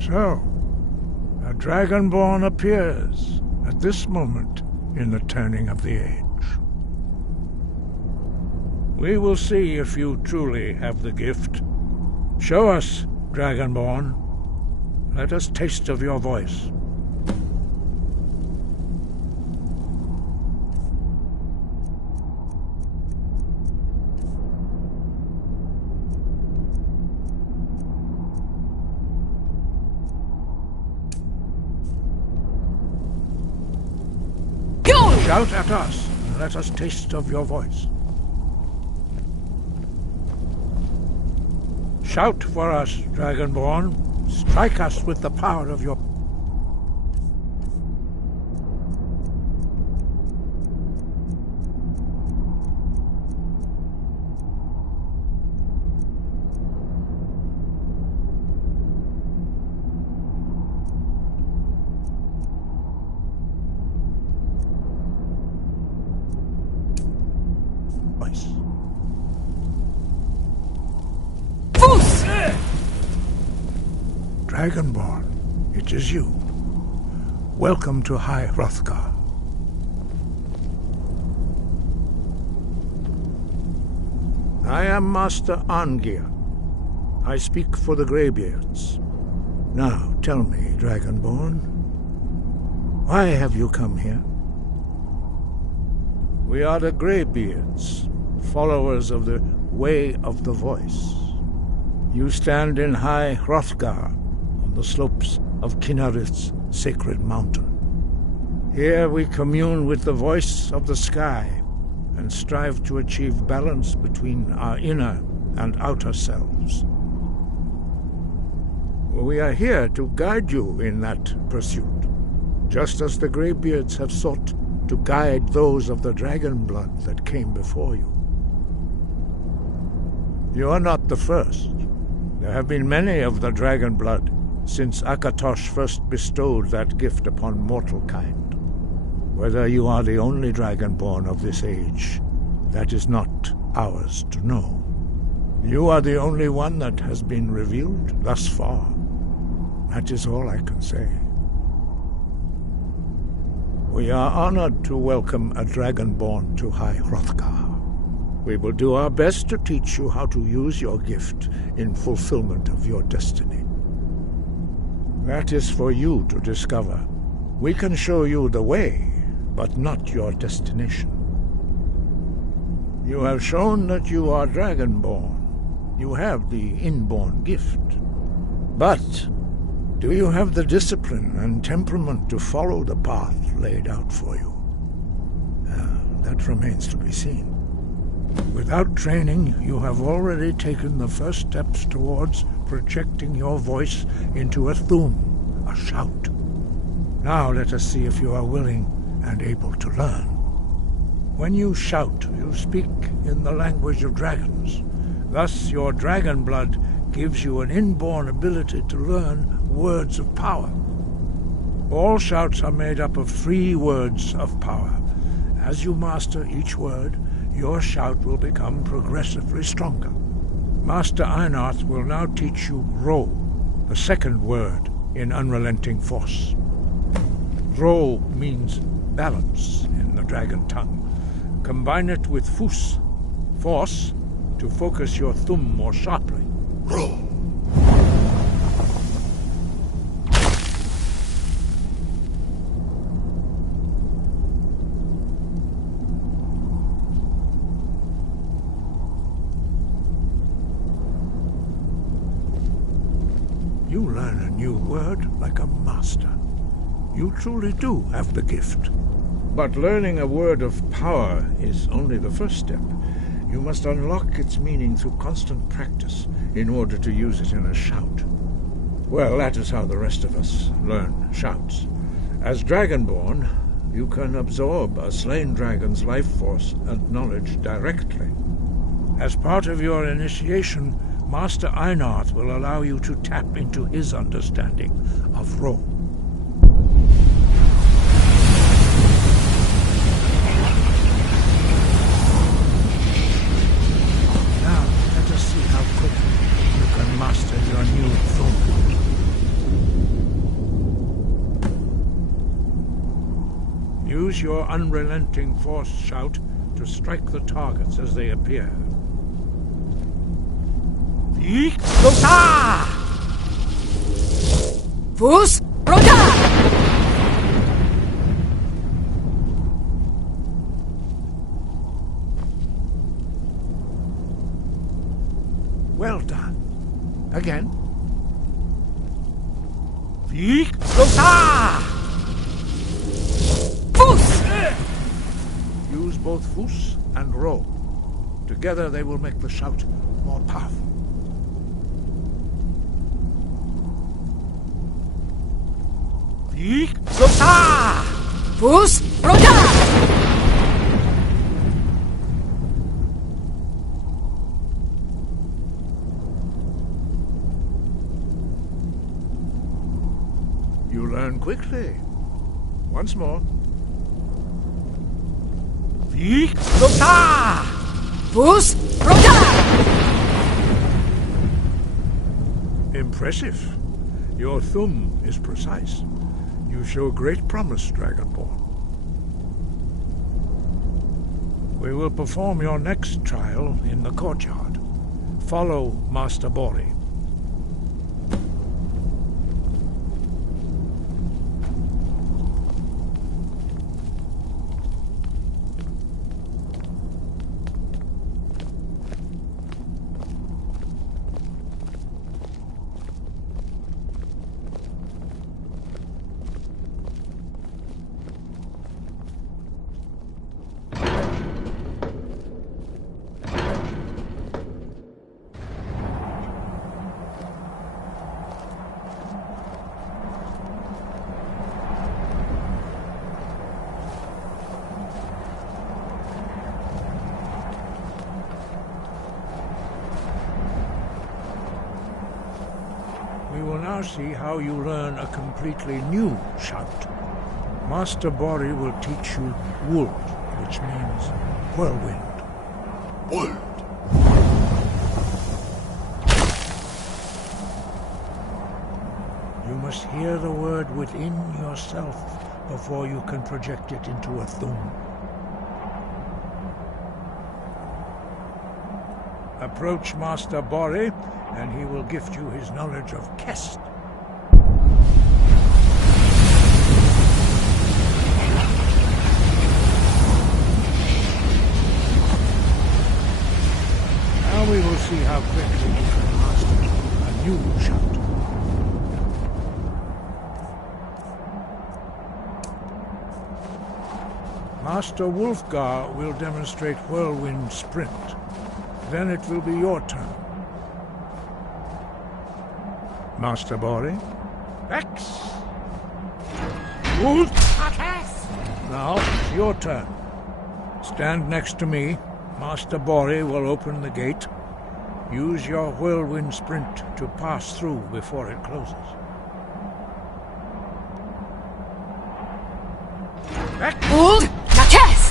So, a Dragonborn appears at this moment in the turning of the age. We will see if you truly have the gift. Show us, Dragonborn. Let us taste of your voice. Shout at us, and let us taste of your voice. Shout for us, Dragonborn. Strike us with the power of your... voice. Dragonborn, it is you. Welcome to High Hrothgar. I am Master Arngeir. I speak for the Greybeards. Now, tell me, Dragonborn, why have you come here? We are the Greybeards, followers of the Way of the Voice. You stand in High Hrothgar, on the slopes of Kinarith's sacred mountain. Here we commune with the voice of the sky and strive to achieve balance between our inner and outer selves. We are here to guide you in that pursuit, just as the Greybeards have sought to guide those of the dragon blood that came before you. You are not the first. There have been many of the dragon blood since Akatosh first bestowed that gift upon mortal kind. Whether you are the only dragonborn of this age, that is not ours to know. You are the only one that has been revealed thus far. That is all I can say. We are honored to welcome a dragonborn to High Hrothgar. We will do our best to teach you how to use your gift in fulfillment of your destiny. That is for you to discover. We can show you the way, but not your destination. You have shown that you are dragonborn. You have the inborn gift. But do you have the discipline and temperament to follow the path laid out for you? That remains to be seen. Without training, you have already taken the first steps towards projecting your voice into a thum, a shout. Now let us see if you are willing and able to learn. When you shout, you speak in the language of dragons. Thus, your dragon blood gives you an inborn ability to learn words of power. All shouts are made up of 3 words of power. As you master each word, your shout will become progressively stronger. Master Einarth will now teach you Ro, the second word in Unrelenting Force. Ro means balance in the dragon tongue. Combine it with Fus, force, to focus your thumb more sharply. Ro. You learn a new word like a master. You truly do have the gift. But learning a word of power is only the first step. You must unlock its meaning through constant practice in order to use it in a shout. Well, that is how the rest of us learn shouts. As Dragonborn, you can absorb a slain dragon's life force and knowledge directly. As part of your initiation, Master Einarth will allow you to tap into his understanding of Ro. Now, let us see how quickly you can master your new thumb. Use your unrelenting force shout to strike the targets as they appear. Fus Roda! Well done. Again. Fus! Use both Fus and Ro. Together they will make the shout more powerful. Fus Roda! You learn quickly. Once more. Fus Roda! Impressive. Your thum is precise. You show great promise, Dragonborn. We will perform your next trial in the courtyard. Follow Master Bori. We will now see how you learn a completely new shout. Master Bori will teach you Wold, which means whirlwind. Wold. You must hear the word within yourself before you can project it into a thum. Approach Master Bori, and he will gift you his knowledge of Kest. Now we will see how quickly you can master a new shout. Master Wolfgar will demonstrate Whirlwind Sprint. Then it will be your turn. Master Bori? X! Wolf! Now, it's your turn. Stand next to me. Master Bori will open the gate. Use your Whirlwind Sprint to pass through before it closes. Hold the test!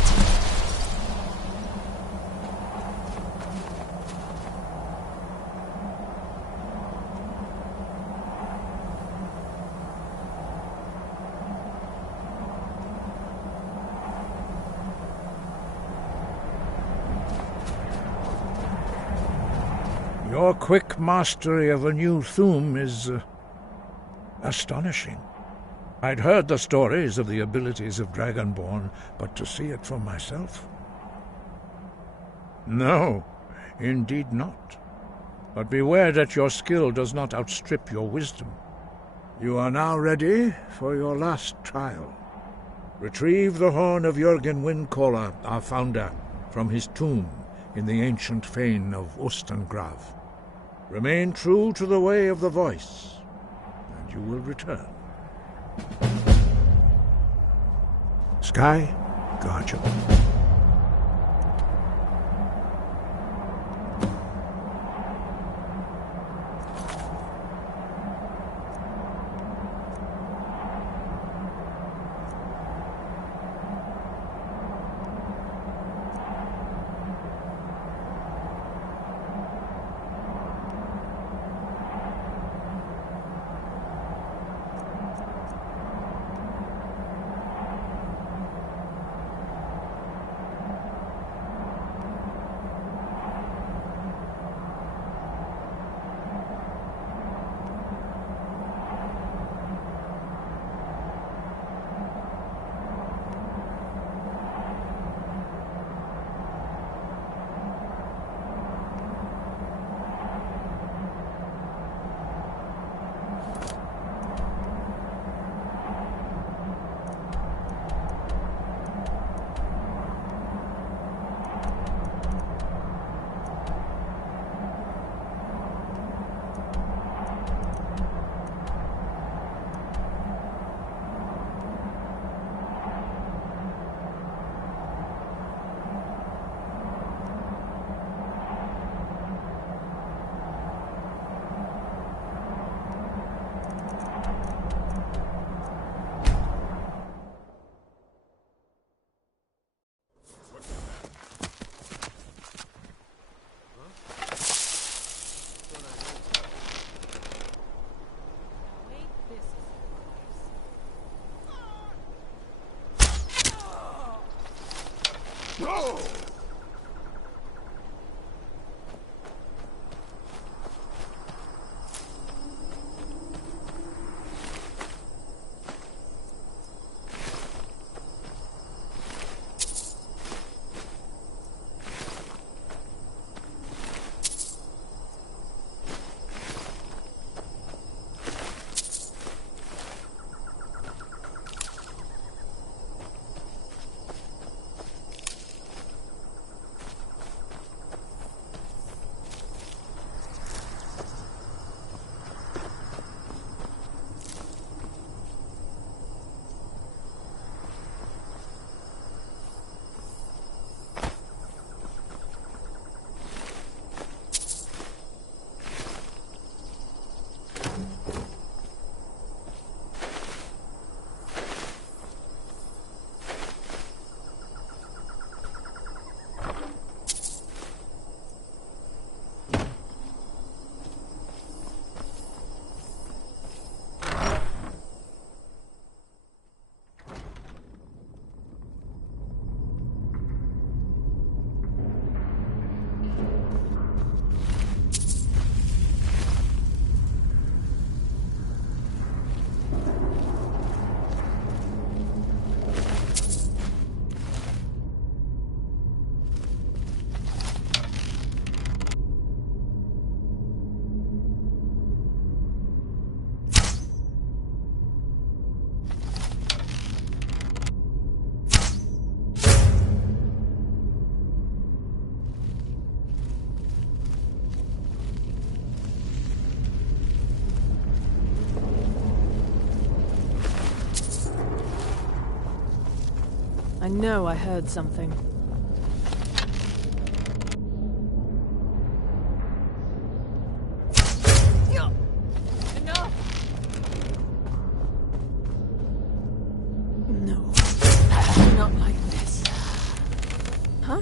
Your quick mastery of a new thum is astonishing. I'd heard the stories of the abilities of Dragonborn, but to see it for myself? No, indeed not. But beware that your skill does not outstrip your wisdom. You are now ready for your last trial. Retrieve the horn of Jürgen Windcaller, our founder, from his tomb in the ancient fane of Ostengrav. Remain true to the way of the voice, and you will return. Sky, guard you. I know I heard something. Enough! No. Not like this. Huh?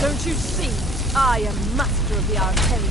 Don't you see? I am master of the arcane.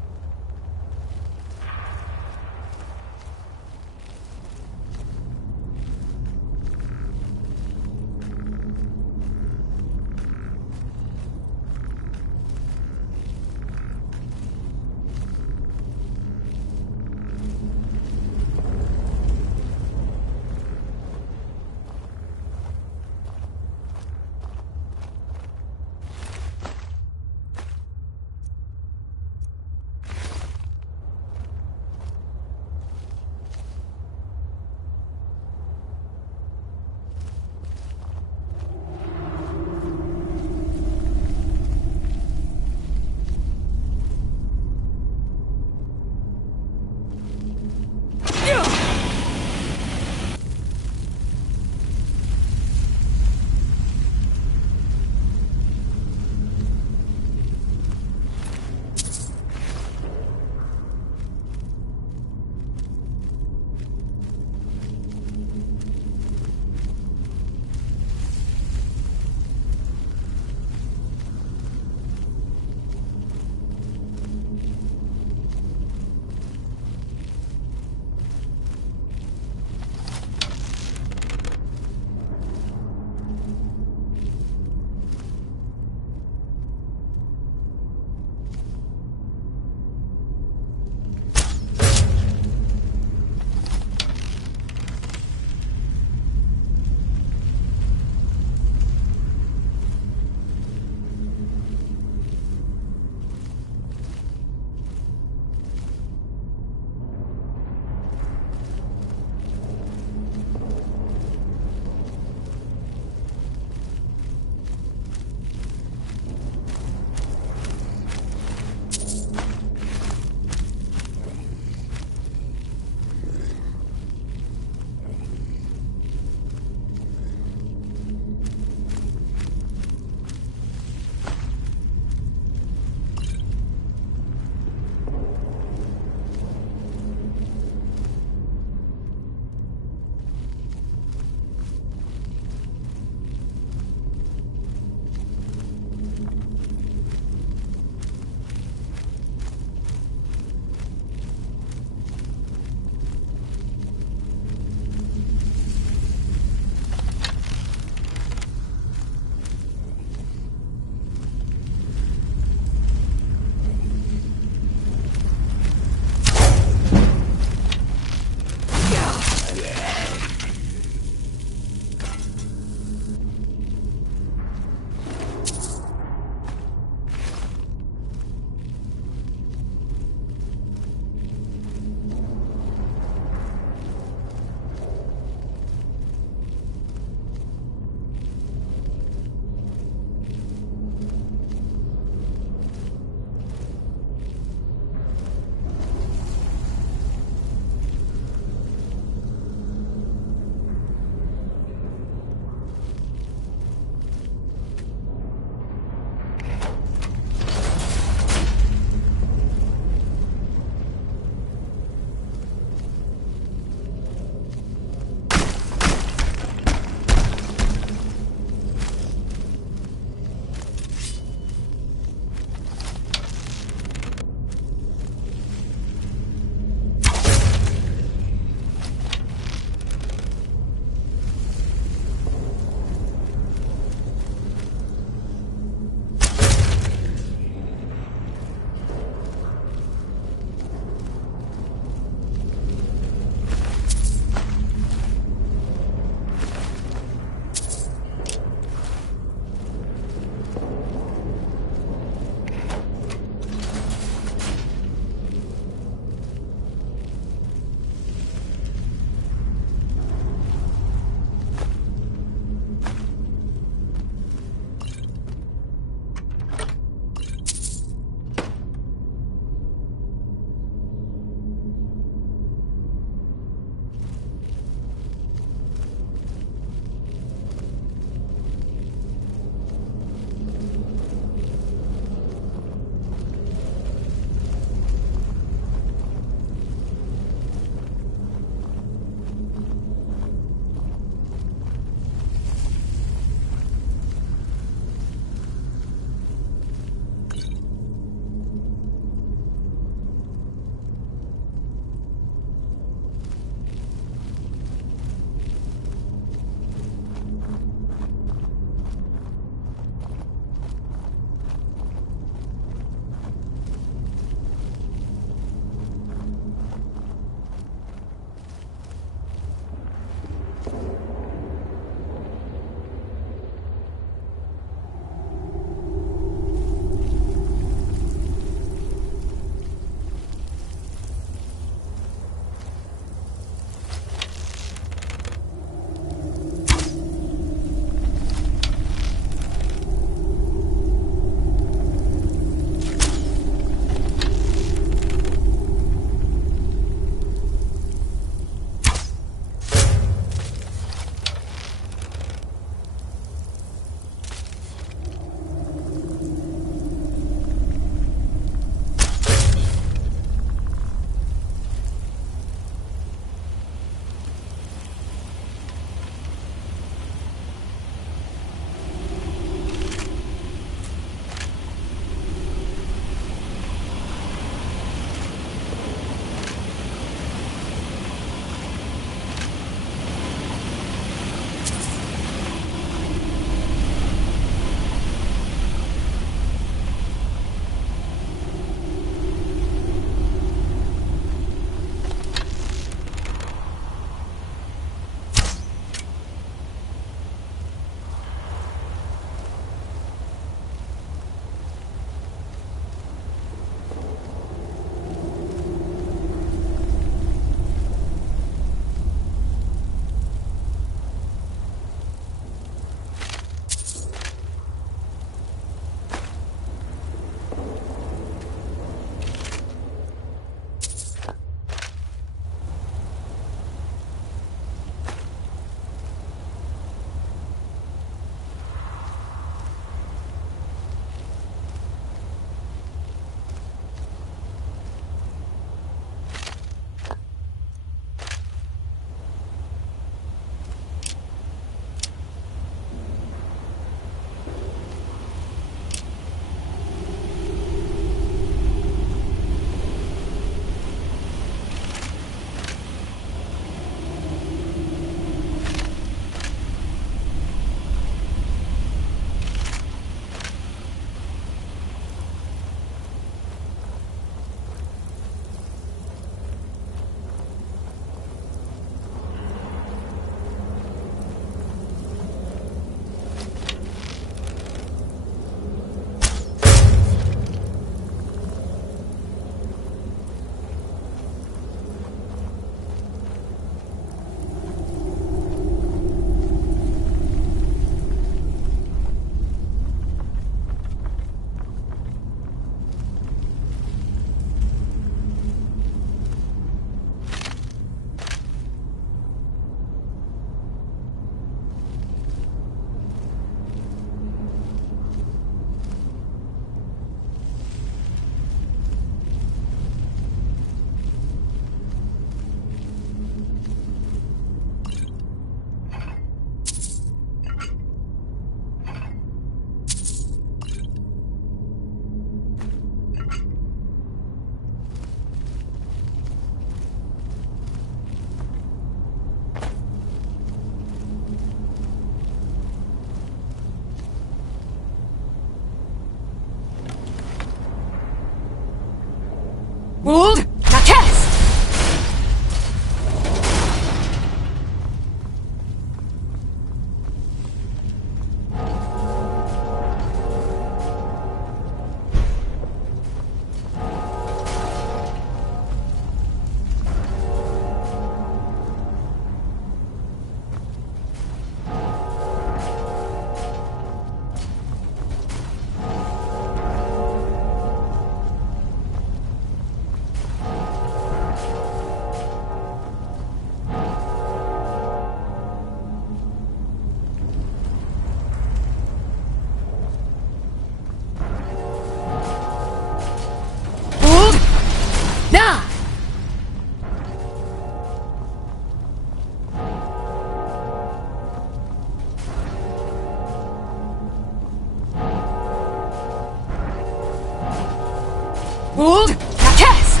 Hold the test!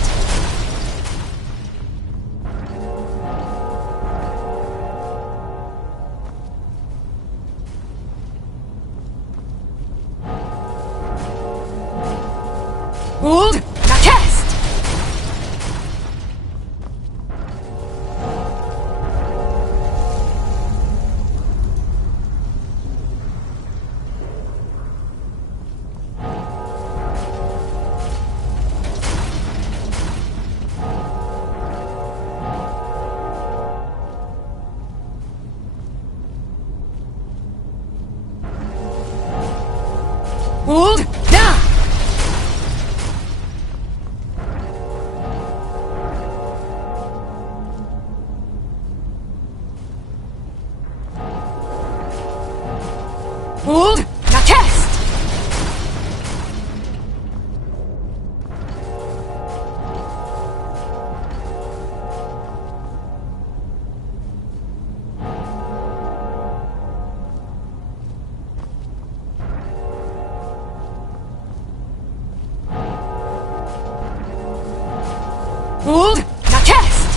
Hold the test! Hold down! Hold the test! Hold the test!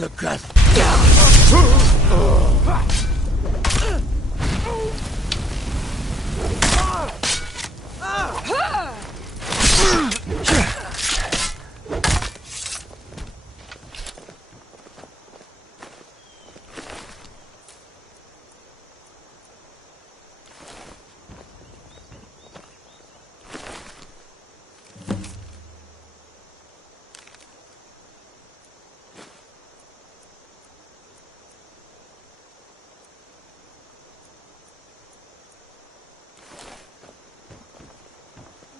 the cat.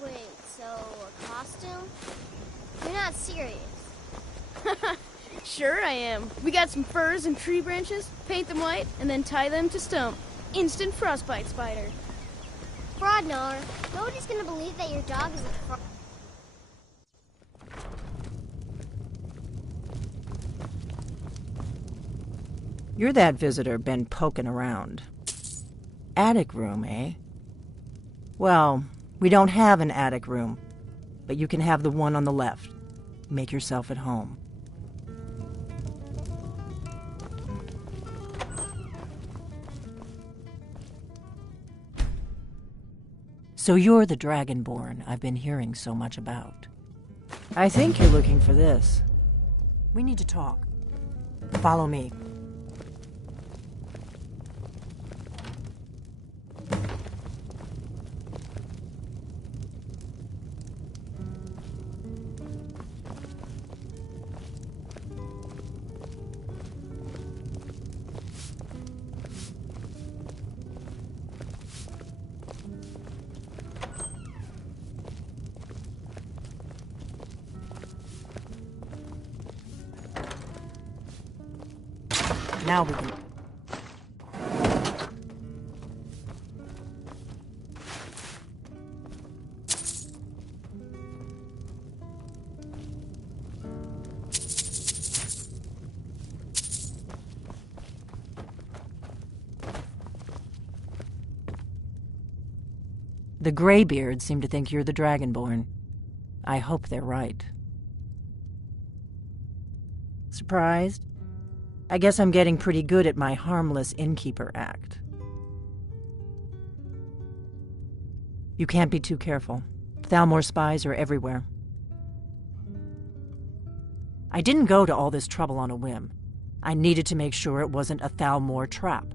Wait, so a costume? You're not serious. Sure I am. We got some furs and tree branches, paint them white, and then tie them to stump. Instant frostbite spider. Fraudnar, nobody's gonna believe that your dog is a fraud. You're that visitor been poking around. Attic room, eh? Well, we don't have an attic room, but you can have the one on the left. Make yourself at home. So you're the Dragonborn I've been hearing so much about. I think you're looking for this. We need to talk. Follow me. Now we can... The Greybeards seem to think you're the Dragonborn. I hope they're right. Surprised? I guess I'm getting pretty good at my harmless innkeeper act. You can't be too careful. Thalmor spies are everywhere. I didn't go to all this trouble on a whim. I needed to make sure it wasn't a Thalmor trap.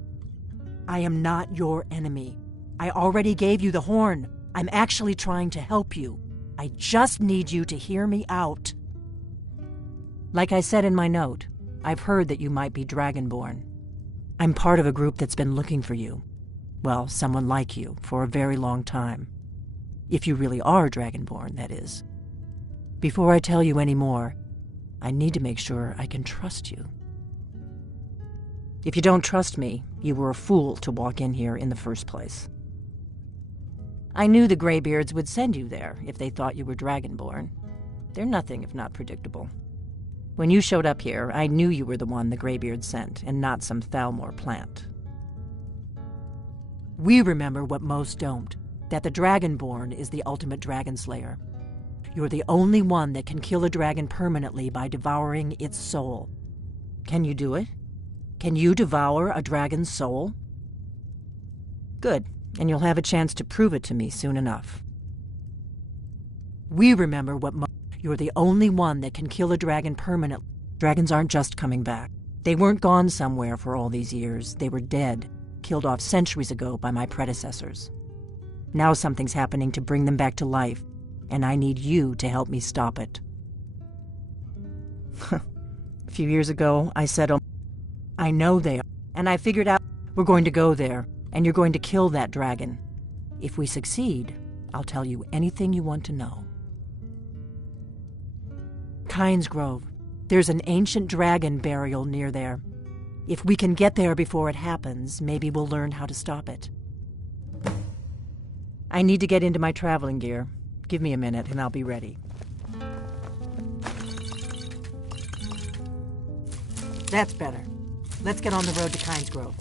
I am not your enemy. I already gave you the horn. I'm actually trying to help you. I just need you to hear me out. Like I said in my note, I've heard that you might be Dragonborn. I'm part of a group that's been looking for you. Well, someone like you, for a very long time. If you really are Dragonborn, that is. Before I tell you any more, I need to make sure I can trust you. If you don't trust me, you were a fool to walk in here in the first place. I knew the Greybeards would send you there if they thought you were Dragonborn. They're nothing if not predictable. When you showed up here, I knew you were the one the Greybeards sent, and not some Thalmor plant. We remember what most don't, that the Dragonborn is the ultimate dragon slayer. You're the only one that can kill a dragon permanently by devouring its soul. Can you do it? Can you devour a dragon's soul? Good, and you'll have a chance to prove it to me soon enough. We remember what You're the only one that can kill a dragon permanently. Dragons aren't just coming back. They weren't gone somewhere for all these years. They were dead, killed off centuries ago by my predecessors. Now something's happening to bring them back to life, and I need you to help me stop it. A few years ago, I said, I know they are, and I figured out we're going to go there, and you're going to kill that dragon. If we succeed, I'll tell you anything you want to know. Kynes Grove. There's an ancient dragon burial near there. If we can get there before it happens, maybe we'll learn how to stop it. I need to get into my traveling gear. Give me a minute and I'll be ready. That's better. Let's get on the road to Kynes Grove.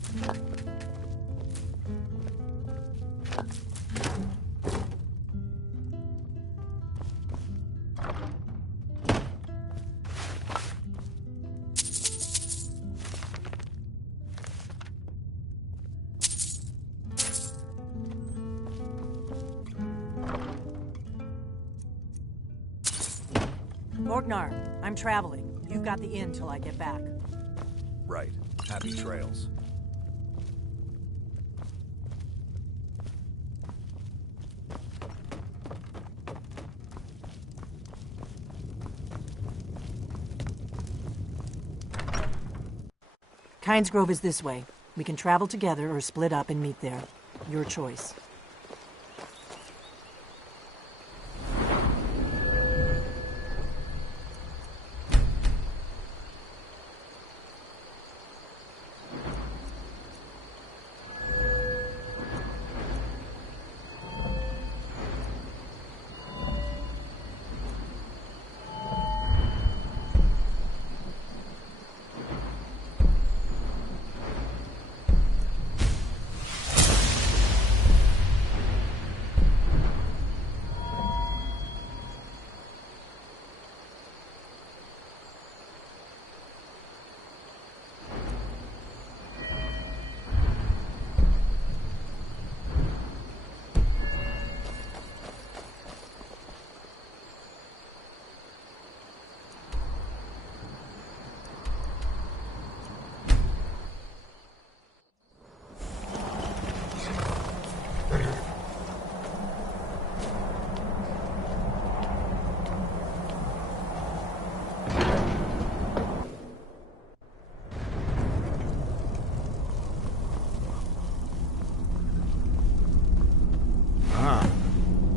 Orknar, I'm traveling. You've got the inn till I get back. Right. Happy trails. Kynes Grove is this way. We can travel together or split up and meet there. Your choice.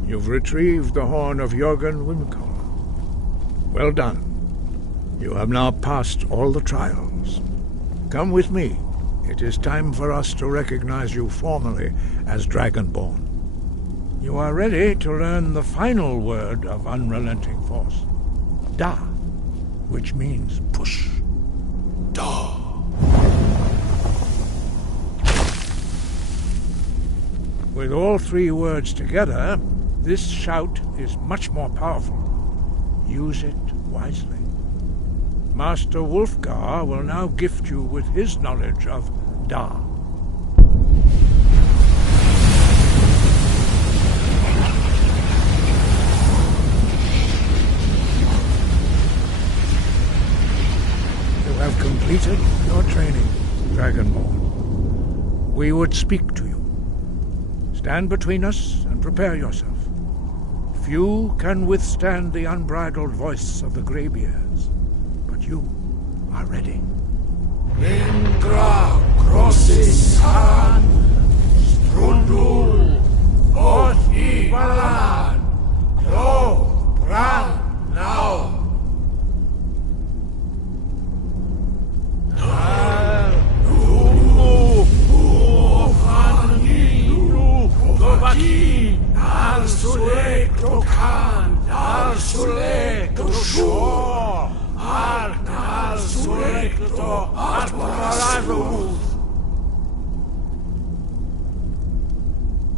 You've retrieved the horn of Jörgen Wimkel. Well done. You have now passed all the trials. Come with me. It is time for us to recognize you formally as Dragonborn. You are ready to learn the final word of unrelenting force. Da, which means push. Da. With all three words together, this shout is much more powerful. Use it wisely. Master Wulfgar will now gift you with his knowledge of Da. You have completed your training, Dragonborn. We would speak to you. Stand between us and prepare yourself. Few can withstand the unbridled voice of the Greybeards, but you are ready. Indra crosses han, strundul, othi balan, lo brand now.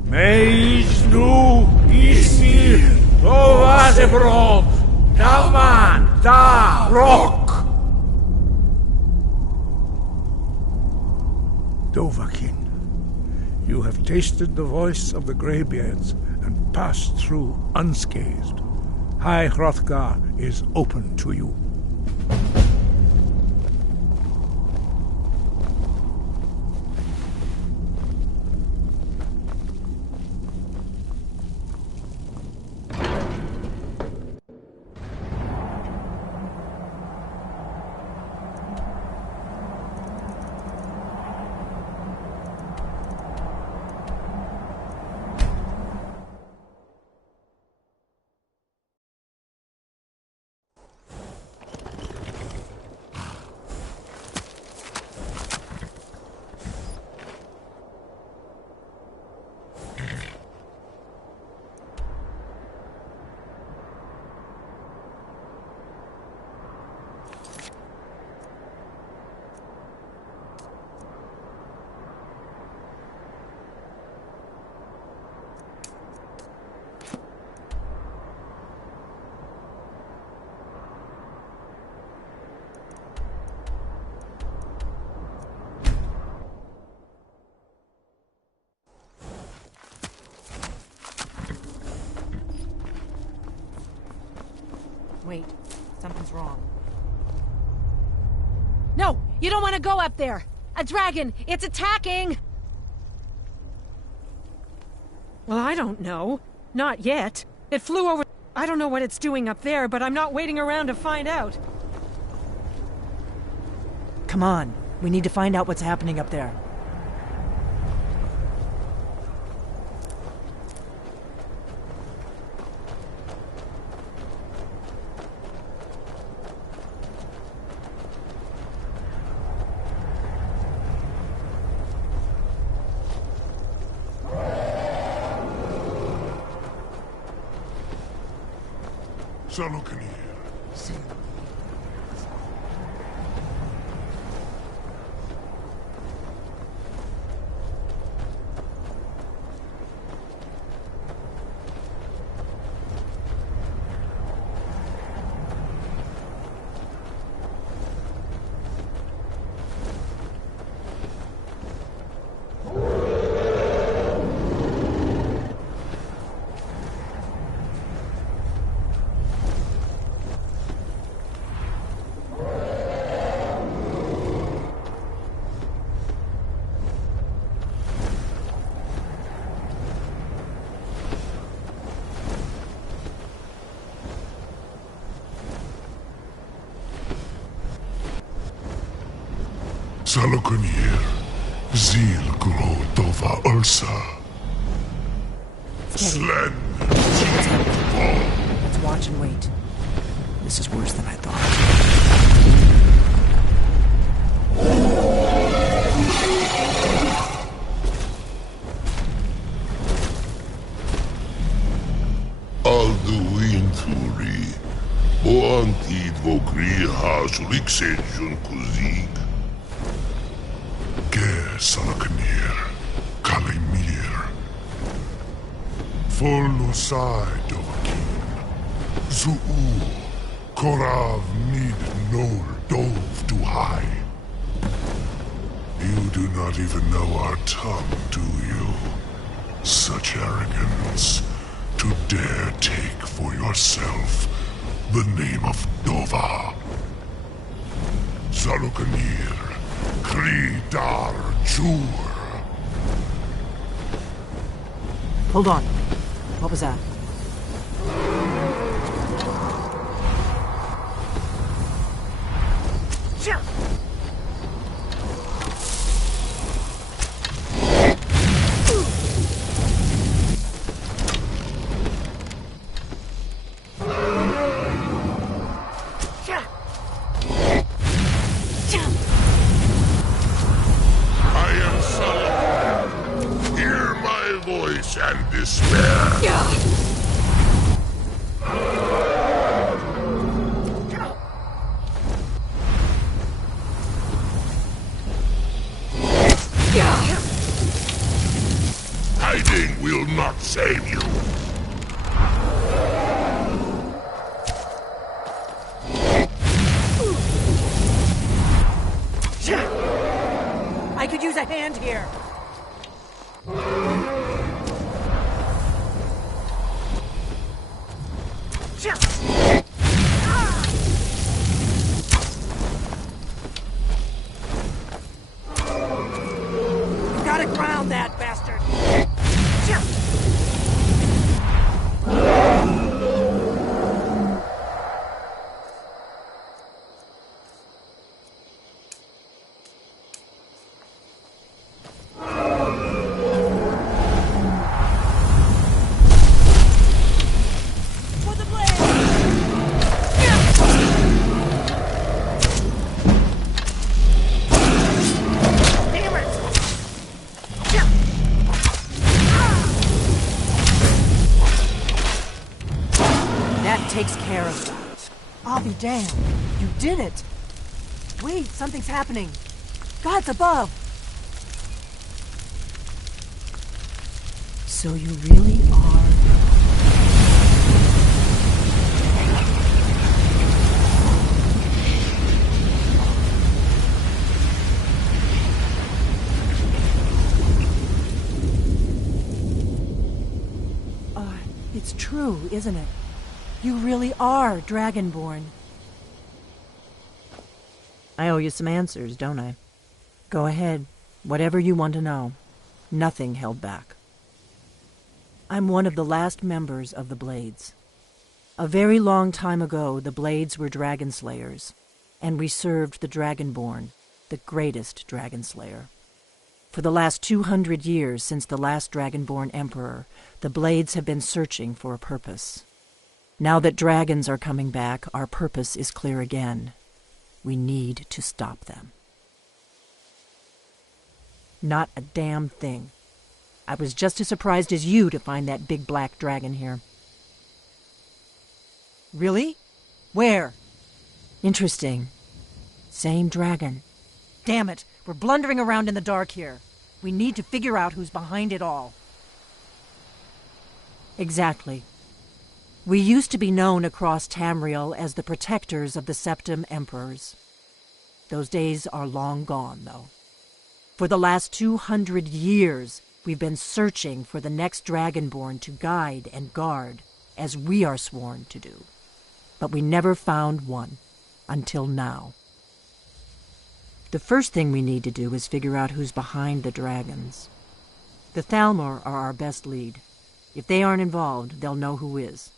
Meis nu ismir Rovazebrom Daman da Rock Dovahkiin, you have tasted the voice of the Greybeards and passed through unscathed. High Hrothgar is open to you. Wait. Something's wrong. No, you don't want to go up there. A dragon, it's attacking. Well, I don't know. Not yet. It flew over... I don't know what it's doing up there, but I'm not waiting around to find out. Come on. We need to find out what's happening up there. Salukani. Salukunir, Zil Gro Dova Ursa. Slen. Let's watch and wait. This is worse than I thought. Alduinturi, Boantid Vokri Hasuliksenjun Kuzig. Ger Salakanir, Kalimir. Folosai Dovakin, Zuu, Korav Nid Nol Dove to high. You do not even know our tongue, do you? Such arrogance. To dare take for yourself the name of Dova. Zalukanir, Kridar Jur. Hold on. What was that? I am Salah. Hear my voice and despair. Hiding will not save you. I could use a hand here. You gotta ground that bastard. Takes care of that. I'll be damned. You did it. Wait, something's happening. God's above. So you really are... It's true, isn't it? You really are Dragonborn. I owe you some answers, don't I? Go ahead. Whatever you want to know. Nothing held back. I'm one of the last members of the Blades. A very long time ago, the Blades were dragon slayers, and we served the Dragonborn, the greatest dragon slayer. For the last 200 years since the last Dragonborn Emperor, the Blades have been searching for a purpose. Now that dragons are coming back, our purpose is clear again. We need to stop them. Not a damn thing. I was just as surprised as you to find that big black dragon here. Really? Where? Interesting. Same dragon. Damn it, we're blundering around in the dark here. We need to figure out who's behind it all. Exactly. We used to be known across Tamriel as the protectors of the Septim Emperors. Those days are long gone, though. For the last 200 years, we've been searching for the next Dragonborn to guide and guard, as we are sworn to do. But we never found one, until now. The first thing we need to do is figure out who's behind the dragons. The Thalmor are our best lead. If they aren't involved, they'll know who is.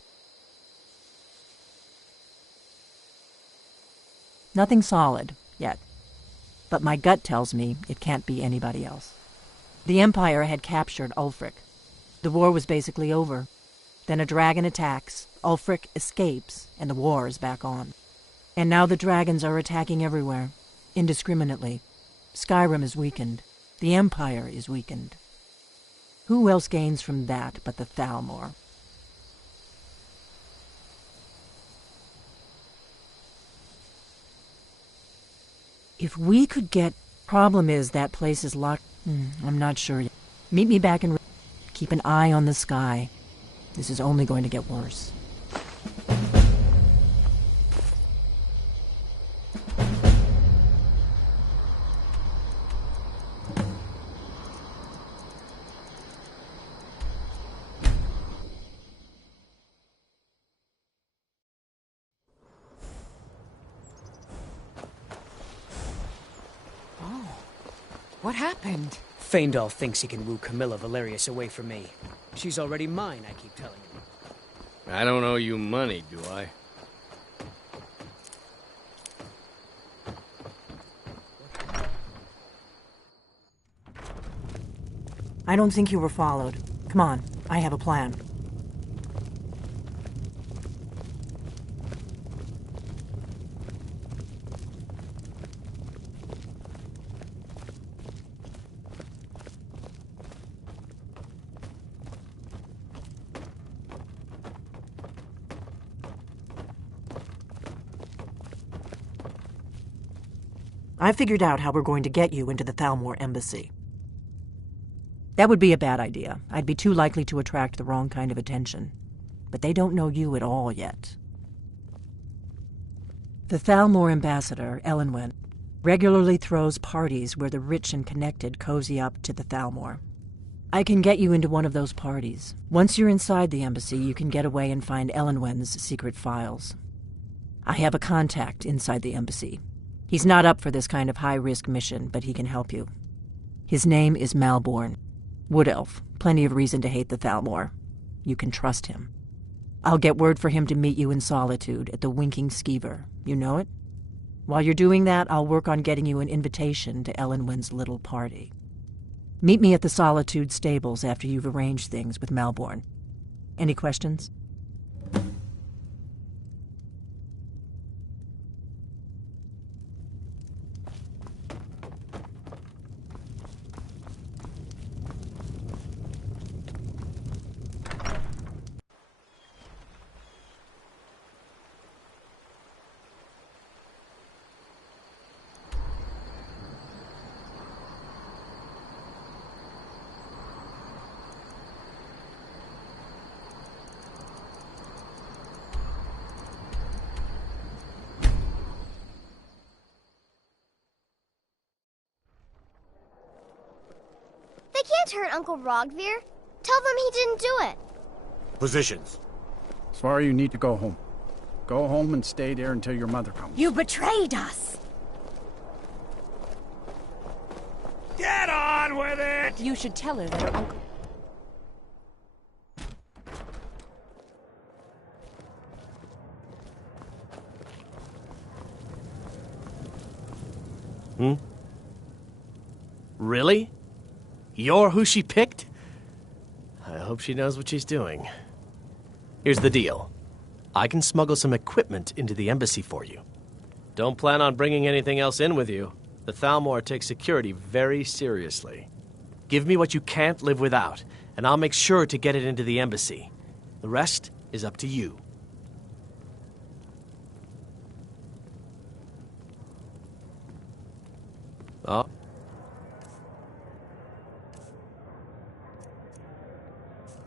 Nothing solid, yet. But my gut tells me it can't be anybody else. The Empire had captured Ulfric. The war was basically over. Then a dragon attacks, Ulfric escapes, and the war is back on. And now the dragons are attacking everywhere, indiscriminately. Skyrim is weakened. The Empire is weakened. Who else gains from that but the Thalmor? If we could get... Problem is that place is locked... I'm not sure yet. Meet me back in... Keep an eye on the sky. This is only going to get worse. What happened? Faendal thinks he can woo Camilla Valerius away from me. She's already mine, I keep telling him. I don't owe you money, do I? I don't think you were followed. Come on, I have a plan. I figured out how we're going to get you into the Thalmor embassy. That would be a bad idea. I'd be too likely to attract the wrong kind of attention. But they don't know you at all yet. The Thalmor ambassador, Elenwen, regularly throws parties where the rich and connected cozy up to the Thalmor. I can get you into one of those parties. Once you're inside the embassy, you can get away and find Elenwen's secret files. I have a contact inside the embassy. He's not up for this kind of high-risk mission, but he can help you. His name is Malborn. Wood Elf. Plenty of reason to hate the Thalmor. You can trust him. I'll get word for him to meet you in Solitude at the Winking Skeever. You know it? While you're doing that, I'll work on getting you an invitation to Elenwen's little party. Meet me at the Solitude stables after you've arranged things with Malborn. Any questions? They can't hurt Uncle Rogvir. Tell them he didn't do it. Positions. Sorry, you need to go home. Go home and stay there until your mother comes. You betrayed us! on with it! You should tell her that her uncle... Really? You're who she picked? I hope she knows what she's doing. Here's the deal. I can smuggle some equipment into the embassy for you. Don't plan on bringing anything else in with you. The Thalmor takes security very seriously. Give me what you can't live without, and I'll make sure to get it into the embassy. The rest is up to you. Oh.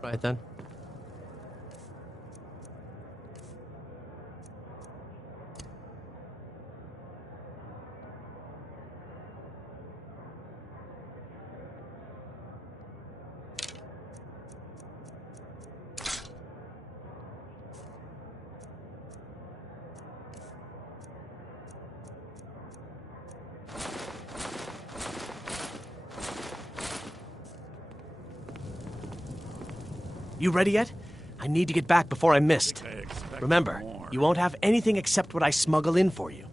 Right then. You ready yet? I need to get back before I'm missed. Remember, you won't have anything except what I smuggle in for you.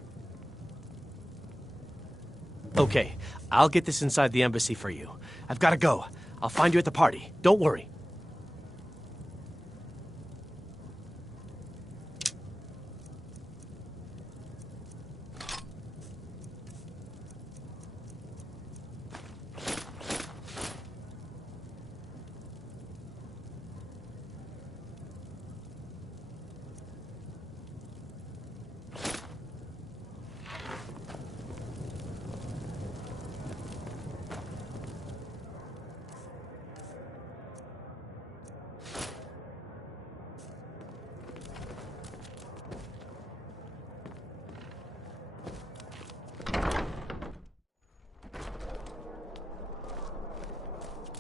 Okay, I'll get this inside the embassy for you. I've got to go. I'll find you at the party. Don't worry.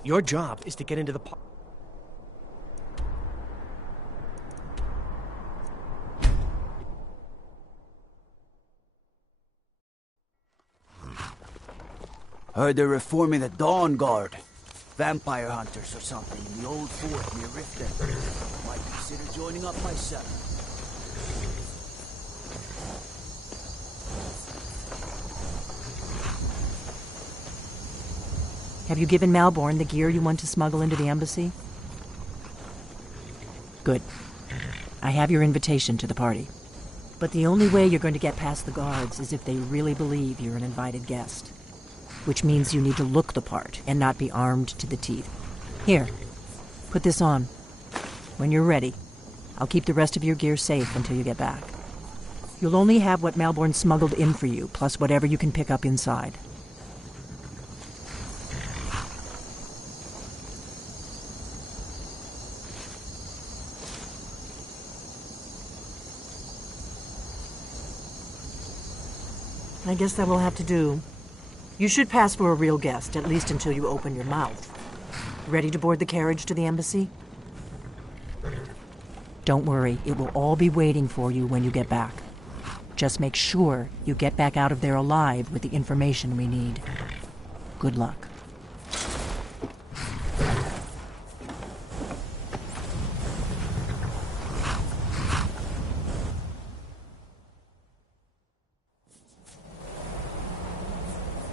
Your job is to get into the party. Heard they're reforming the Dawn Guard. Vampire hunters or something in the old fort near Riften. Might consider joining up myself. Have you given Malborn the gear you want to smuggle into the embassy? Good. I have your invitation to the party. But the only way you're going to get past the guards is if they really believe you're an invited guest. Which means you need to look the part and not be armed to the teeth. Here, put this on. When you're ready, I'll keep the rest of your gear safe until you get back. You'll only have what Malborn smuggled in for you, plus whatever you can pick up inside. I guess that will have to do. You should pass for a real guest, at least until you open your mouth. Ready to board the carriage to the embassy? Don't worry, it will all be waiting for you when you get back. Just make sure you get back out of there alive with the information we need. Good luck.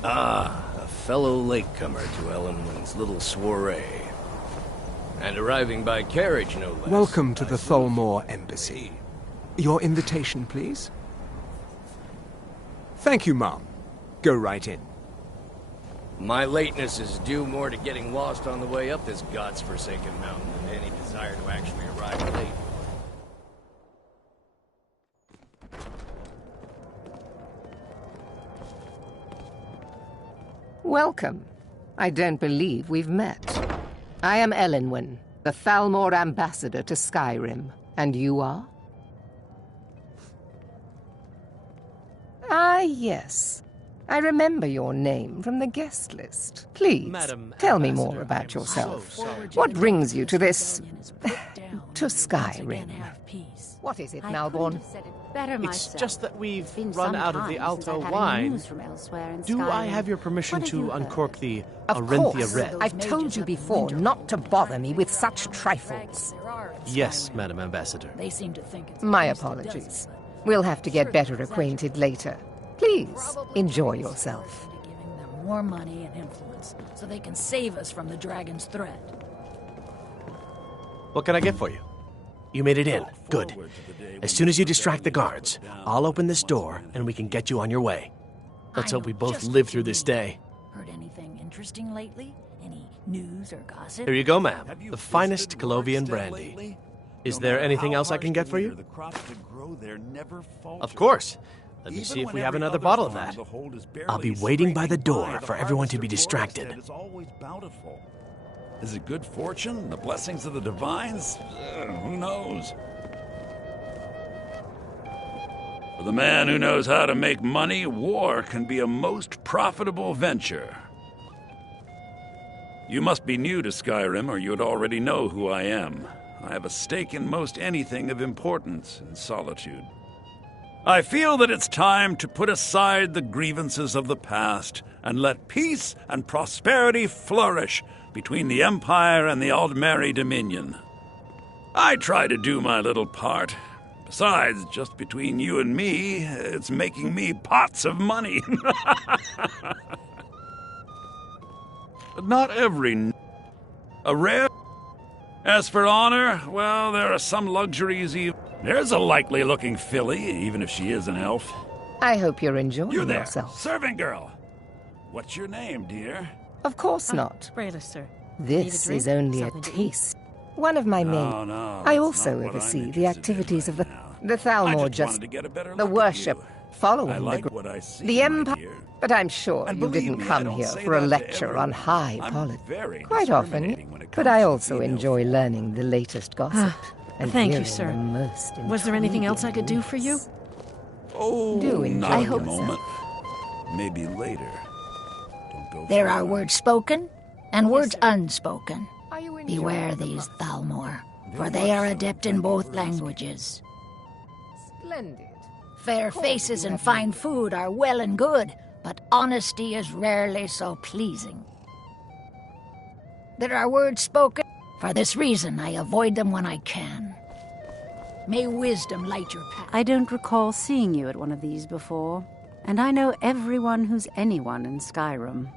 A fellow latecomer to Ellenwood's little soiree. And arriving by carriage, no less. Welcome to the Thalmor Embassy. Your invitation, please? Thank you, Mom. Go right in. My lateness is due more to getting lost on the way up this god's-forsaken mountain than any desire to actually arrive late. Welcome. I don't believe we've met. I am Elenwen, the Thalmor ambassador to Skyrim. And you are? Ah, yes. I remember your name from the guest list. Please, Madam tell me Ambassador, more about I'm yourself. so sorry. What brings you to this to Skyrim. What is it, Malborn? It's just that we've run out of the Alto wine. Do I have your permission to uncork the Arinthia Red? I've told you before not to bother me with such trifles. Yes, Madam Ambassador. They seem to think it's My apologies. We'll have to get better acquainted later. Please, enjoy yourself. giving them more money and influence so they can save us from the dragon's threat. What can I get for you? You made it in. Good. As soon as you distract the guards, I'll open this door and we can get you on your way. Let's hope we both live through this day. Heard anything interesting lately? Any news or gossip? Here you go, ma'am. The finest Colovian brandy. Is there anything else I can get for you? Of course. Let me see if we have another bottle of that. I'll be waiting by the door for everyone to be distracted. Is it good fortune? The blessings of the divines? Who knows? For the man who knows how to make money, war can be a most profitable venture. You must be new to Skyrim, or you'd already know who I am. I have a stake in most anything of importance in Solitude. I feel that it's time to put aside the grievances of the past and let peace and prosperity flourish between the Empire and the Aldmeri Dominion. I try to do my little part. Besides, just between you and me, it's making me pots of money. But not every... A rare... As for honor, well, there are some luxuries even... There's a likely-looking filly, even if she is an elf. I hope you're enjoying You there, yourself. servant girl. What's your name, dear? Of course not. Brayless, sir. This is only a taste. One of my men. No, I also oversee the activities of the Thalmor, just the worship, following the Empire. But I'm sure you didn't come here for a lecture on high politics. Quite often, but I also enjoy learning the latest gossip. And Thank you, hearing sir. the most Was there anything else I could do for you? Oh, Do enjoy not at the yourself. moment. Maybe later. Don't go There far. are words spoken and words unspoken. Beware these Thalmor, for they are adept in both languages. Splendid. Fair faces and fine food are well and good, but honesty is rarely so pleasing. There are words spoken. For this reason, I avoid them when I can. May wisdom light your path. I don't recall seeing you at one of these before, and I know everyone who's anyone in Skyrim.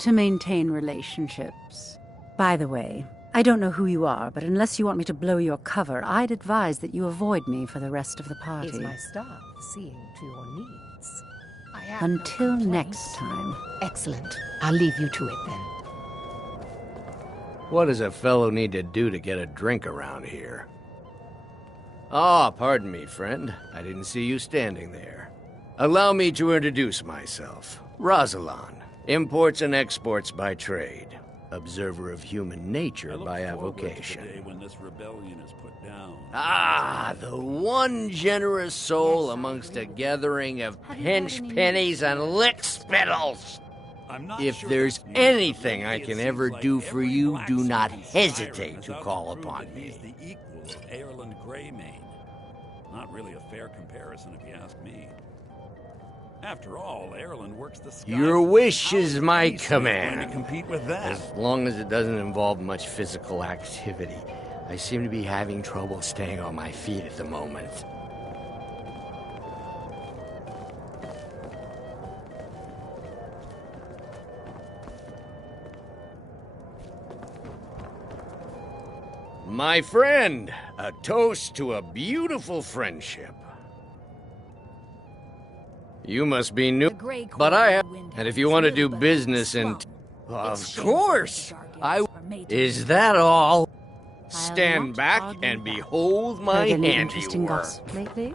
To maintain relationships. By the way, I don't know who you are, but unless you want me to blow your cover, I'd advise that you avoid me for the rest of the party. Is my staff seeing to your needs? Until next time. Excellent. I'll leave you to it then. What does a fellow need to do to get a drink around here? Ah, pardon me, friend. I didn't see you standing there. Allow me to introduce myself. Rosalan, imports and exports by trade. Observer of human nature by avocation. When this rebellion is put down. Ah, the one generous soul amongst a gathering of pinch pennies and lick spittles. If there's anything I can ever do for you, do not hesitate to call upon me. He's the equal of Erland Greymane. Not really a fair comparison if you ask me. After all, Erland works the sky. Your wish is my He's command. going to compete with that. As long as it doesn't involve much physical activity. I seem to be having trouble staying on my feet at the moment. My friend, a toast to a beautiful friendship. You must be new, but I have. And if you want to do business in... Of course! Is that all? Stand back and behold my Heard any interesting handiwork. gossip lately?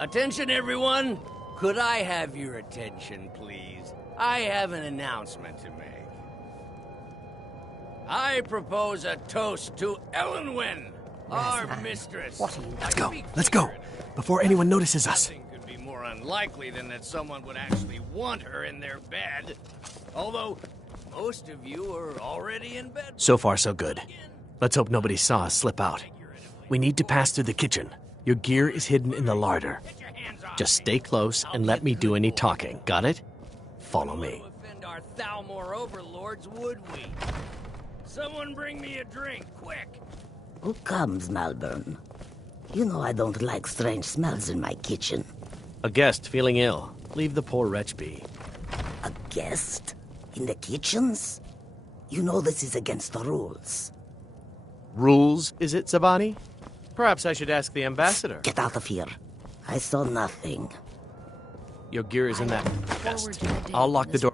Attention, everyone! Could I have your attention, please? I have an announcement to make. I propose a toast to Elenwen, our mistress. Let's go. Let's go. Before anyone notices us. Nothing could be more unlikely than that someone would actually want her in their bed. Although, most of you are already in bed. So far, so good. Let's hope nobody saw us slip out. We need to pass through the kitchen. Your gear is hidden in the larder. Just stay close and let me do any talking. Got it? Follow me. Offend our Thalmor overlords, would we? Someone bring me a drink, quick! Who comes, Malburn? You know I don't like strange smells in my kitchen. A guest feeling ill. Leave the poor wretch be. A guest? In the kitchens? You know this is against the rules. Rules, is it, Zabani? Perhaps I should ask the ambassador. Get out of here. I saw nothing. Your gear is in that chest. I'll lock the door.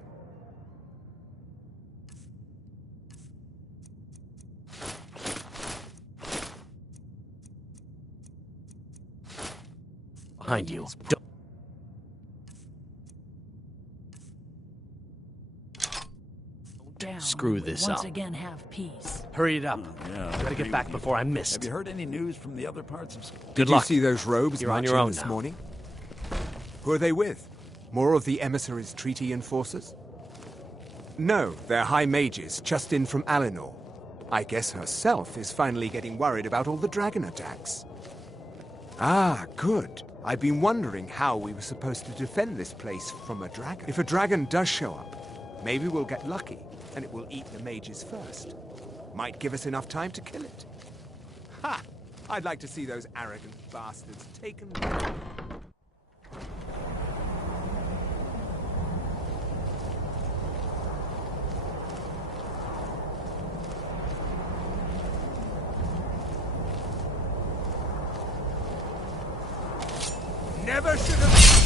Behind you. Screw this up. Once again have peace. Hurry it up. Yeah, Gotta get back before I'm missed. Have you heard any news from the other parts of... Did you see those robes You're on marching your own this now. morning? Who are they with? More of the emissaries' treaty enforcers? No, they're high mages, just in from Alinor. I guess herself is finally getting worried about all the dragon attacks. Ah, good. I've been wondering how we were supposed to defend this place from a dragon. If a dragon does show up, maybe we'll get lucky, and it will eat the mages first. Might give us enough time to kill it. Ha! I'd like to see those arrogant bastards taken down. Never should have...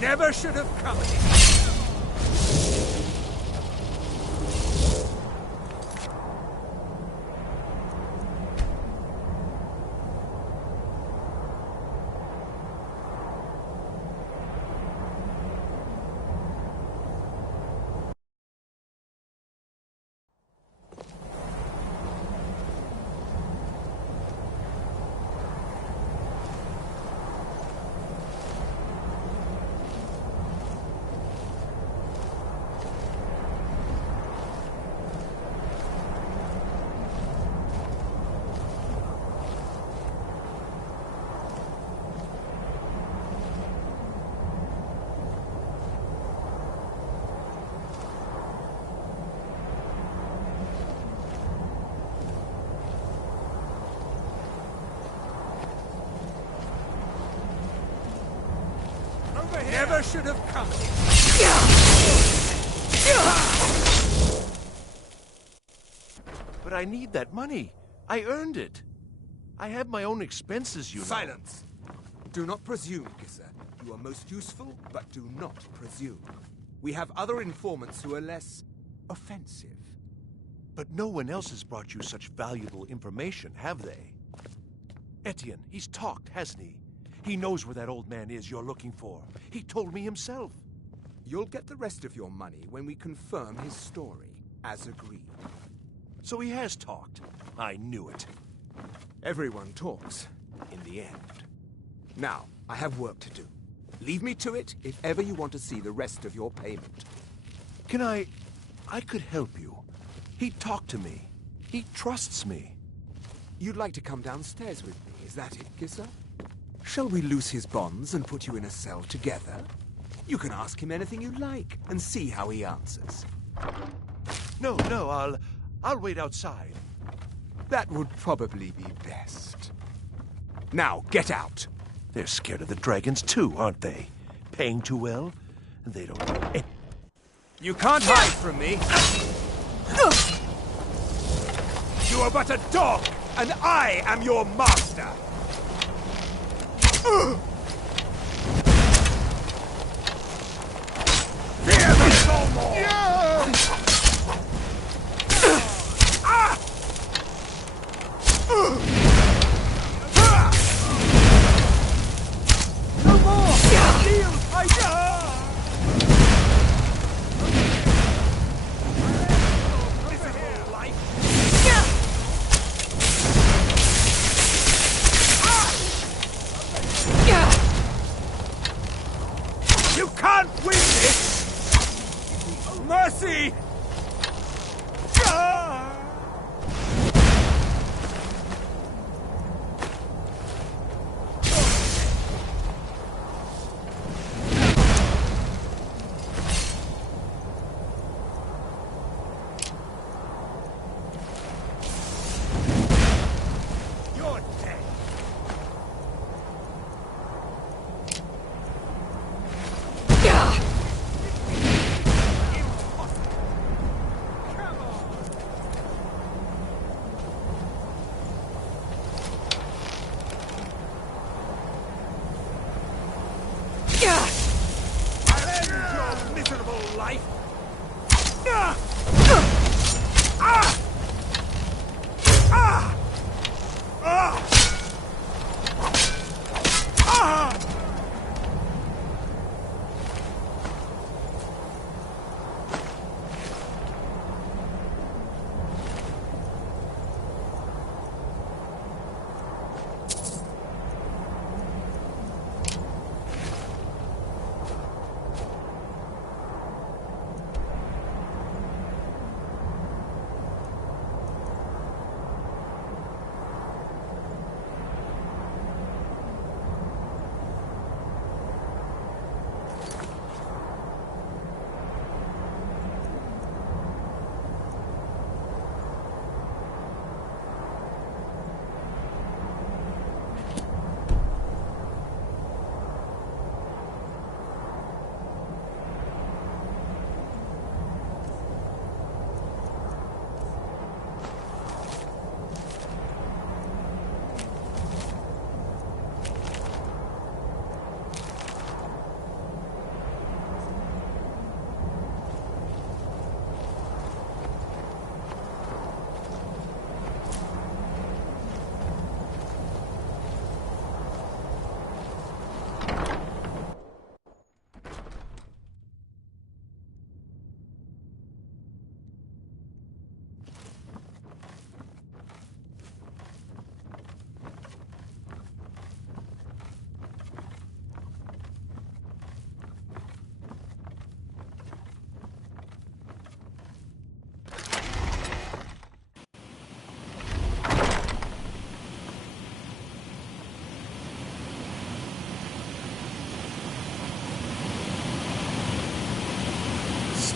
Never should have come here. Never should have come here. But I need that money. I earned it. I have my own expenses, you know. Silence! Do not presume, Gissa. You are most useful, but do not presume. We have other informants who are less offensive. But no one else has brought you such valuable information, have they? Etienne, he's talked, hasn't he? He knows where that old man is you're looking for. He told me himself. You'll get the rest of your money when we confirm his story, as agreed. So he has talked. I knew it. Everyone talks, in the end. Now, I have work to do. Leave me to it if ever you want to see the rest of your payment. Can I could help you. He talked to me. He trusts me. You'd like to come downstairs with me, is that it, Gissa? Shall we loose his bonds and put you in a cell together? You can ask him anything you like and see how he answers. No, I'll wait outside. That would probably be best. Now, get out! They're scared of the dragons too, aren't they? Paying too well? And they don't... You can't hide from me! You are but a dog, and I am your master! Fear the Thalmor! No more! Kneel, You can't win this! Mercy!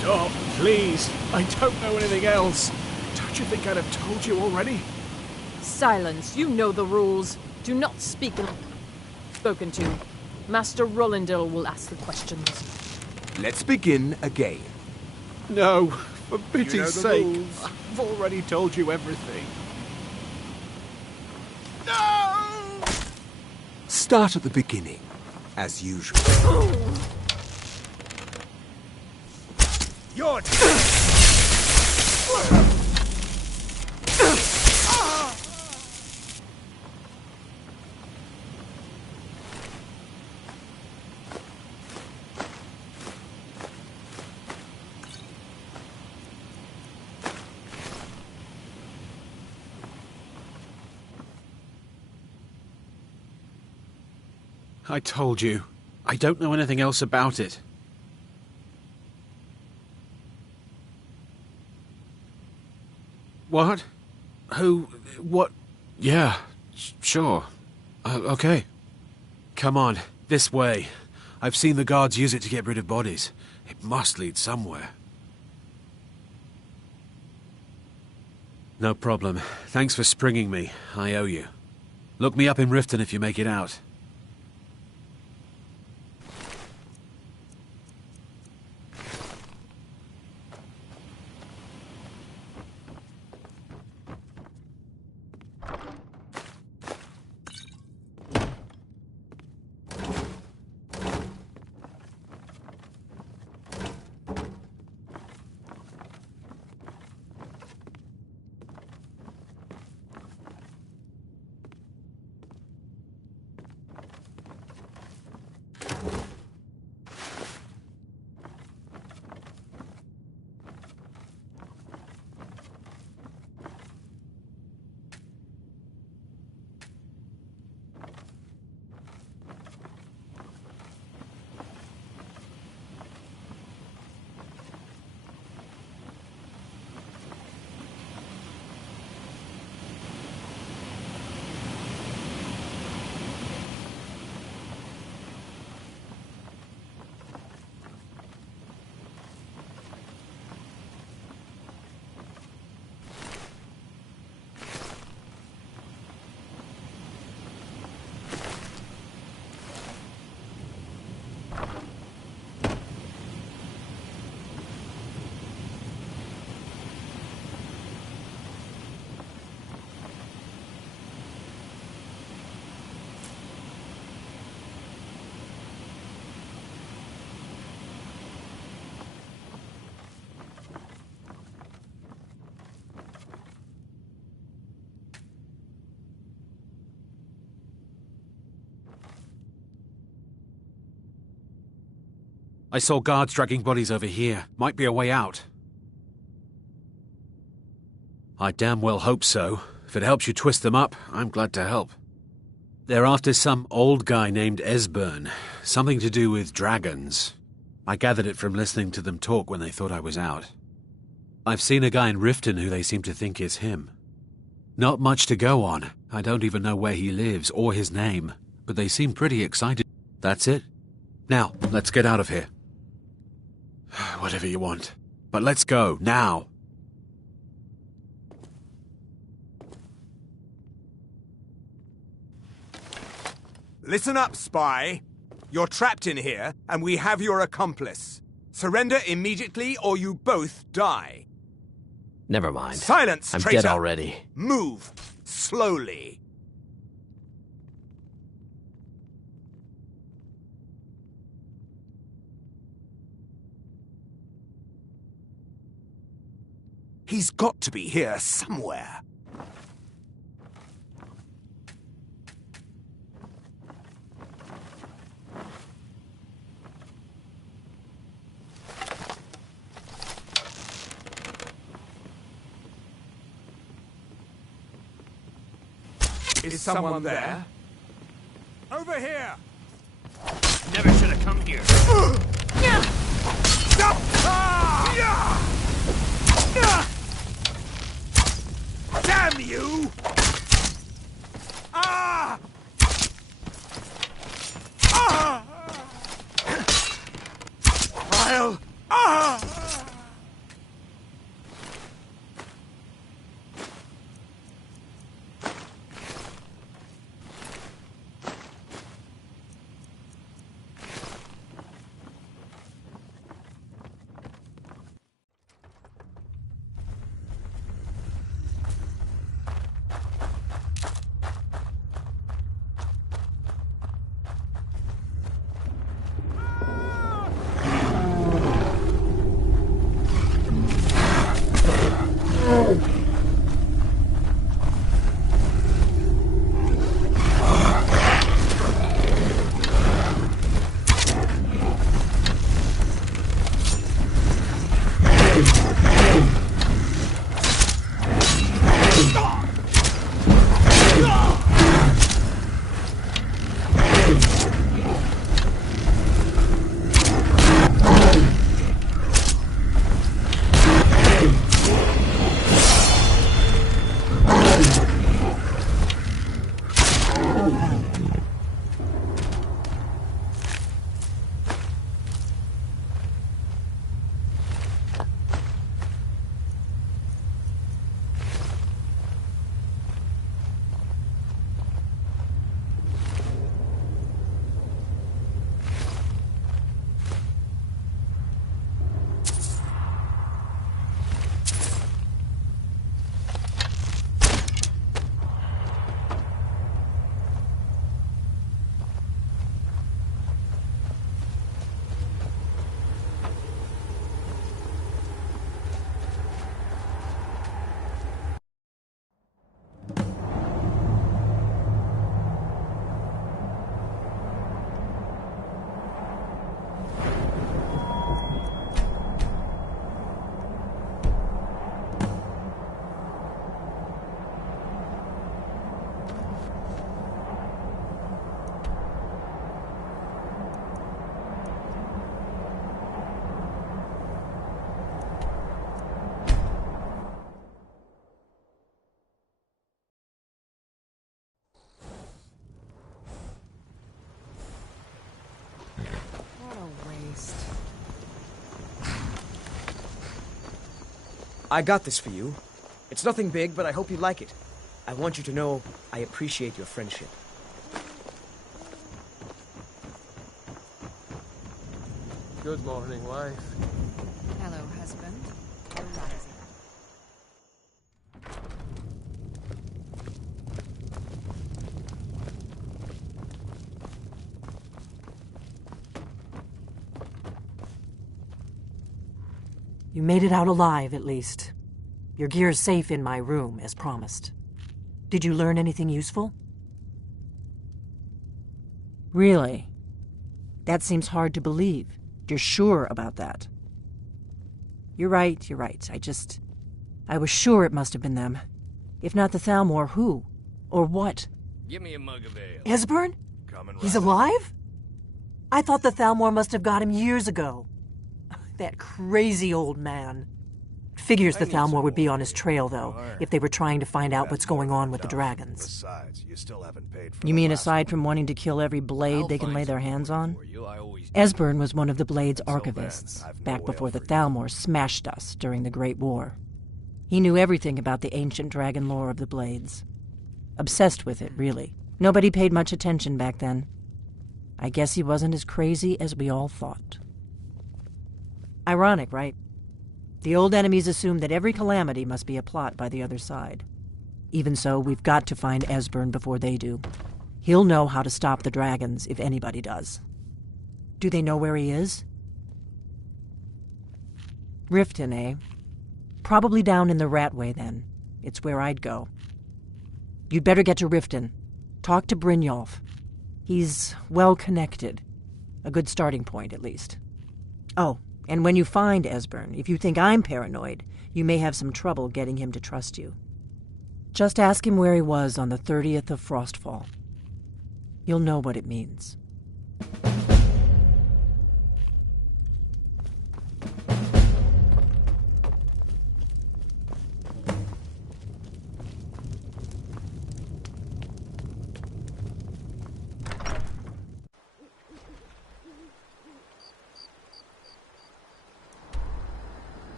Stop, please. I don't know anything else. Don't you think I'd have told you already? Silence. You know the rules. Do not speak until spoken to. Master Rollindil will ask the questions. Let's begin again. No, for pity's sake. rules. I've already told you everything. Start at the beginning, as usual. You're I told you. I don't know anything else about it. What? Who? What? Yeah, sure. Okay. Come on, this way. I've seen the guards use it to get rid of bodies. It must lead somewhere. No problem. Thanks for springing me. I owe you. Look me up in Riften if you make it out. I saw guards dragging bodies over here. Might be a way out. I damn well hope so. If it helps you twist them up, I'm glad to help. They're after some old guy named Esbern. Something to do with dragons. I gathered it from listening to them talk when they thought I was out. I've seen a guy in Riften who they seem to think is him. Not much to go on. I don't even know where he lives or his name, but they seem pretty excited. That's it. Now, let's get out of here. Whatever you want. But let's go, now. Listen up, spy. You're trapped in here, and we have your accomplice. Surrender immediately, or you both die. Never mind. Silence, I'm traitor! dead already. Move. Slowly. He's got to be here somewhere. Is someone there? Over here! Never should have come here. Damn you! Ah! Ah! I'll... Ah! I got this for you. It's nothing big, but I hope you like it. I want you to know I appreciate your friendship. Good morning, wife. Hello, husband. You're rising. You made it out alive, at least. Your gear's safe in my room, as promised. Did you learn anything useful? Really? That seems hard to believe. You're sure about that? You're right. I was sure it must have been them. If not the Thalmor, who? Or what? Give me a mug of ale. Esbern? He's alive? I thought the Thalmor must have got him years ago. That crazy old man. Figures the Thalmor would be on his trail, though, if they were trying to find out what's going on with the dragons. Besides, you still haven't paid for You mean aside from wanting to kill every blade they can lay their hands on? Esbern was one of the Blade's archivists, back before the Thalmor smashed us during the Great War. He knew everything about the ancient dragon lore of the Blades. Obsessed with it, really. Nobody paid much attention back then. I guess he wasn't as crazy as we all thought. Ironic, right? The old enemies assume that every calamity must be a plot by the other side. Even so, we've got to find Esbern before they do. He'll know how to stop the dragons, if anybody does. Do they know where he is? Riften, eh? Probably down in the Ratway, then. It's where I'd go. You'd better get to Riften. Talk to Brynjolf. He's well-connected. A good starting point, at least. Oh, and when you find Esbern, if you think I'm paranoid, you may have some trouble getting him to trust you. Just ask him where he was on the 30th of Frostfall. You'll know what it means.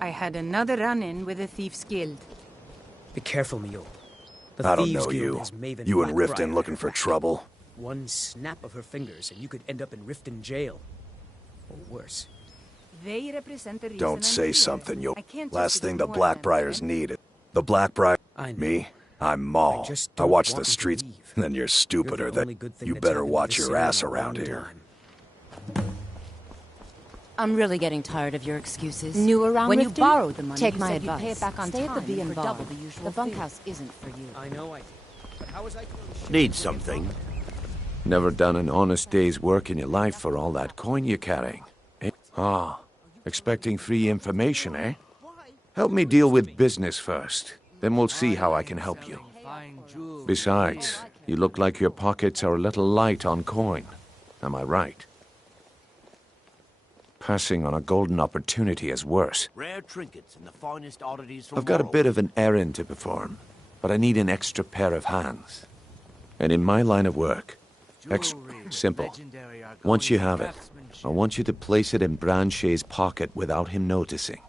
I had another run-in with the Thieves' Guild. Be careful, Mule. The I don't Thieves know Guild you. has Maven You and Blackbriar. Riften looking for trouble? One snap of her fingers and you could end up in Riften jail. Or worse. They represent the reason Don't I'm say here. something, you. I can't Last just thing the ignore them, Blackbriars right? need. The Blackbriar. I know. Me? I'm Maul. just I don't watch want the them to streets, leave. and then you're stupider only than. good thing You that's better happened to watch this your city in ass a around long here. time. I'm really getting tired of your excuses. New around When you Riften? borrowed the money, Take you my said you'd advice. pay it back on Stay time at the B&B for bar. double the usual The fee. bunkhouse isn't for you. I know I did. But how was I going to Need something? Never done an honest day's work in your life for all that coin you're carrying. Eh? Ah, expecting free information, eh? Help me deal with business first. Then we'll see how I can help you. Besides, you look like your pockets are a little light on coin. Am I right? Passing on a golden opportunity is worse. Rare trinkets and the finest oddities from I've got a bit of an errand to perform, but I need an extra pair of hands. And in my line of work, simple. Once you have it, I want you to place it in Branche's pocket without him noticing.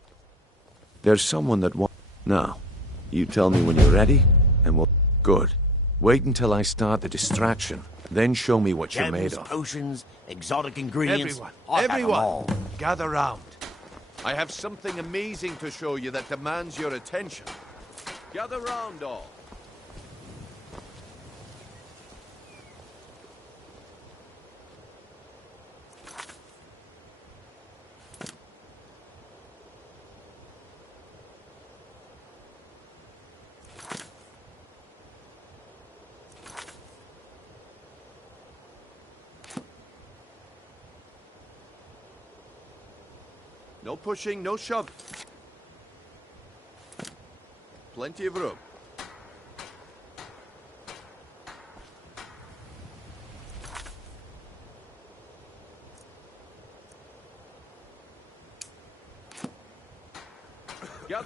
There's someone that wants... Now, you tell me when you're ready, and we'll... Good. Wait until I start the distraction, then show me what you're made of. Potions, exotic ingredients. Everyone, gather round. I have something amazing to show you that demands your attention. Gather round, all. No pushing, no shove. Plenty of room.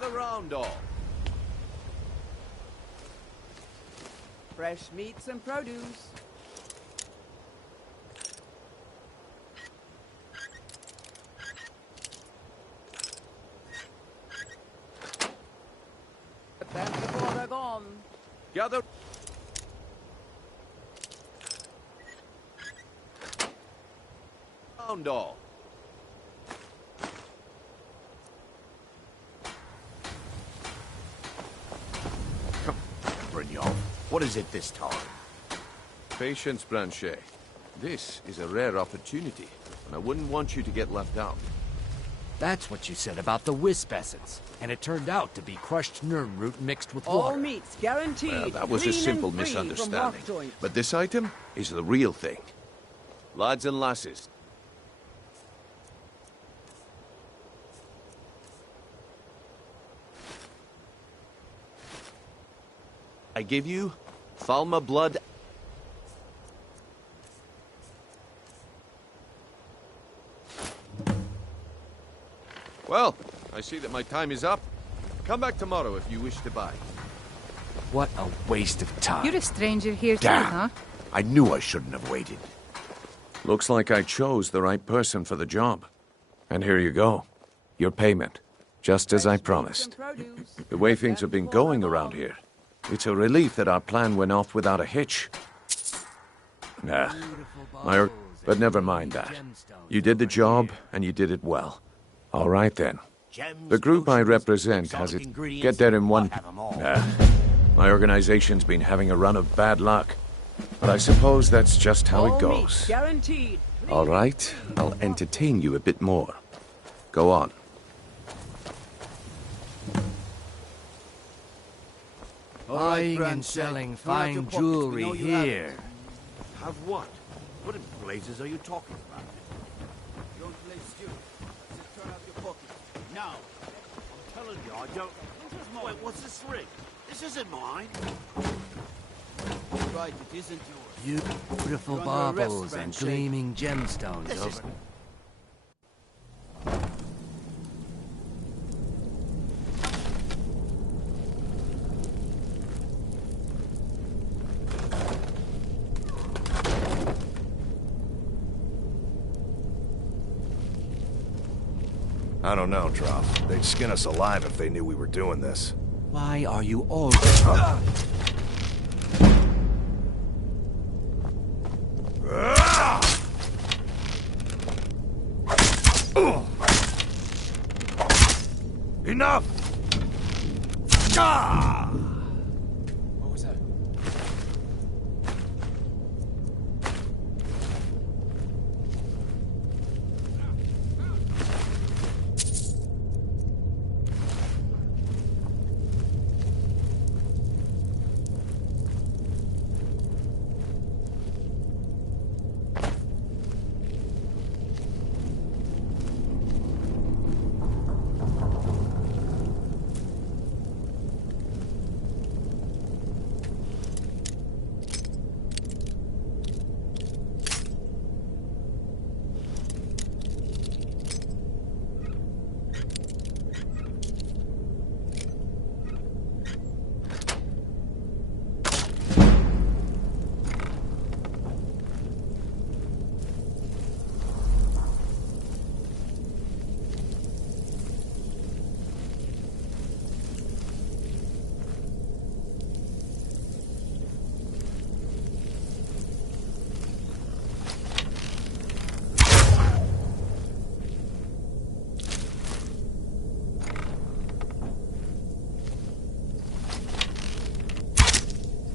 Gather round all. Fresh meats and produce. But then before they're gone. Gather. Round all. Come, Brignon. What is it this time? Patience, Blanchet. This is a rare opportunity, and I wouldn't want you to get left out. That's what you said about the wisp essence, and it turned out to be crushed nerve root mixed with All water. meats guaranteed. Well, that was a clean simple and free from misunderstanding. rock joints. But this item is the real thing. Lads and lasses. I give you Falma blood. Well, I see that my time is up. Come back tomorrow if you wish to buy. What a waste of time. You're a stranger here too, Damn. huh? I knew I shouldn't have waited. Looks like I chose the right person for the job. And here you go. Your payment. Just as I promised. The way things have been going around here, it's a relief that our plan went off without a hitch. Nah. But never mind that. You did the job, and you did it well. All right, then. The group I represent has it... Get there in one... Nah. My organization's been having a run of bad luck. But I suppose that's just how it goes. Guaranteed. All right, I'll entertain you a bit more. Go on. Buying and selling fine jewelry here. Have what? What in blazes are you talking about? Don't play stupid. Just turn out your pockets. No. I'm telling you, I don't... Wait, what's this ring? This isn't mine. Right, it isn't yours. Beautiful You're under arrest, baubles and Franchi. gleaming gemstones This over... is... I don't know, Trop. They'd skin us alive if they knew we were doing this. Why are you all... Enough! Ah! What was that?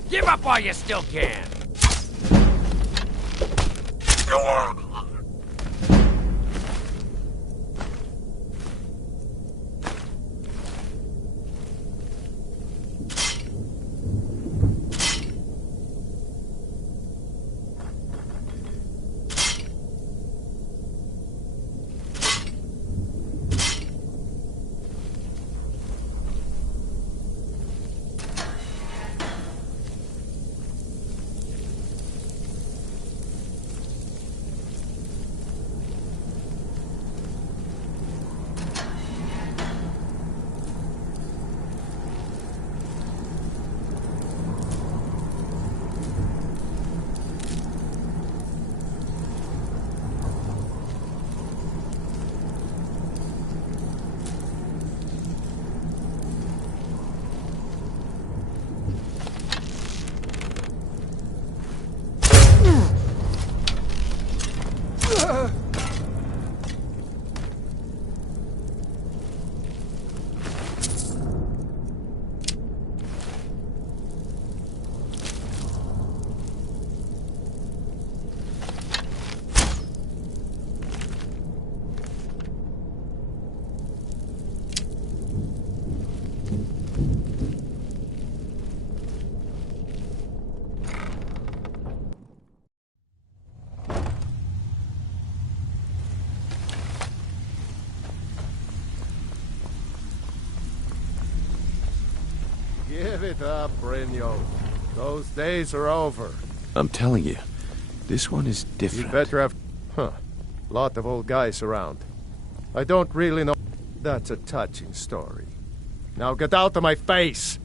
Give up while you still can! Give it up, Brynjolf. Those days are over. I'm telling you, this one is different. You better have... Lot of old guys around. I don't really know... That's a touching story. Now get out of my face!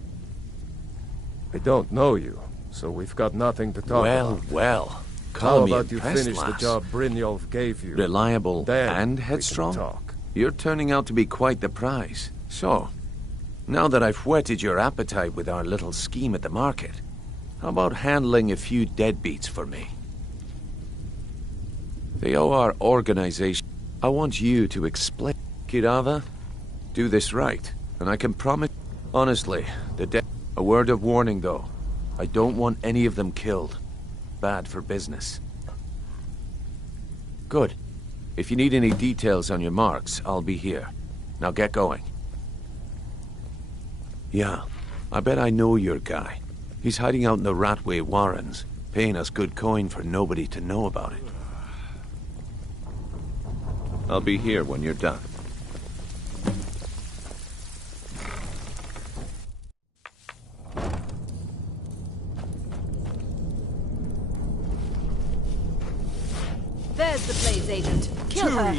I don't know you, so we've got nothing to talk about. Well, How call me about you impressed, finish the lass. job Brynjolf gave you? Reliable Then and we can headstrong? talk. You're turning out to be quite the prize. So, now that I've whetted your appetite with our little scheme at the market, how about handling a few deadbeats for me? They owe our organization. I want you to explain. Kirava, do this right, and I can promise... Honestly, a word of warning, though. I don't want any of them killed. Bad for business. Good. If you need any details on your marks, I'll be here. Now get going. Yeah, I bet I know your guy. He's hiding out in the Ratway Warrens, paying us good coin for nobody to know about it. I'll be here when you're done. There's the Blaze Agent. Kill her.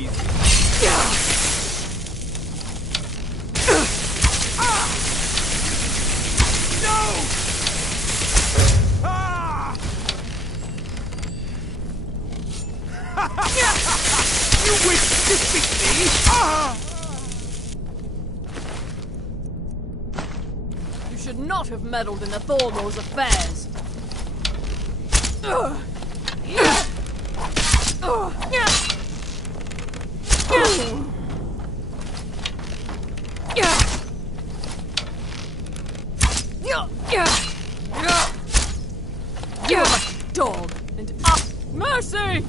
You wish to beat me? You should not have meddled in the Thormor's affairs. You're a dog, and mercy!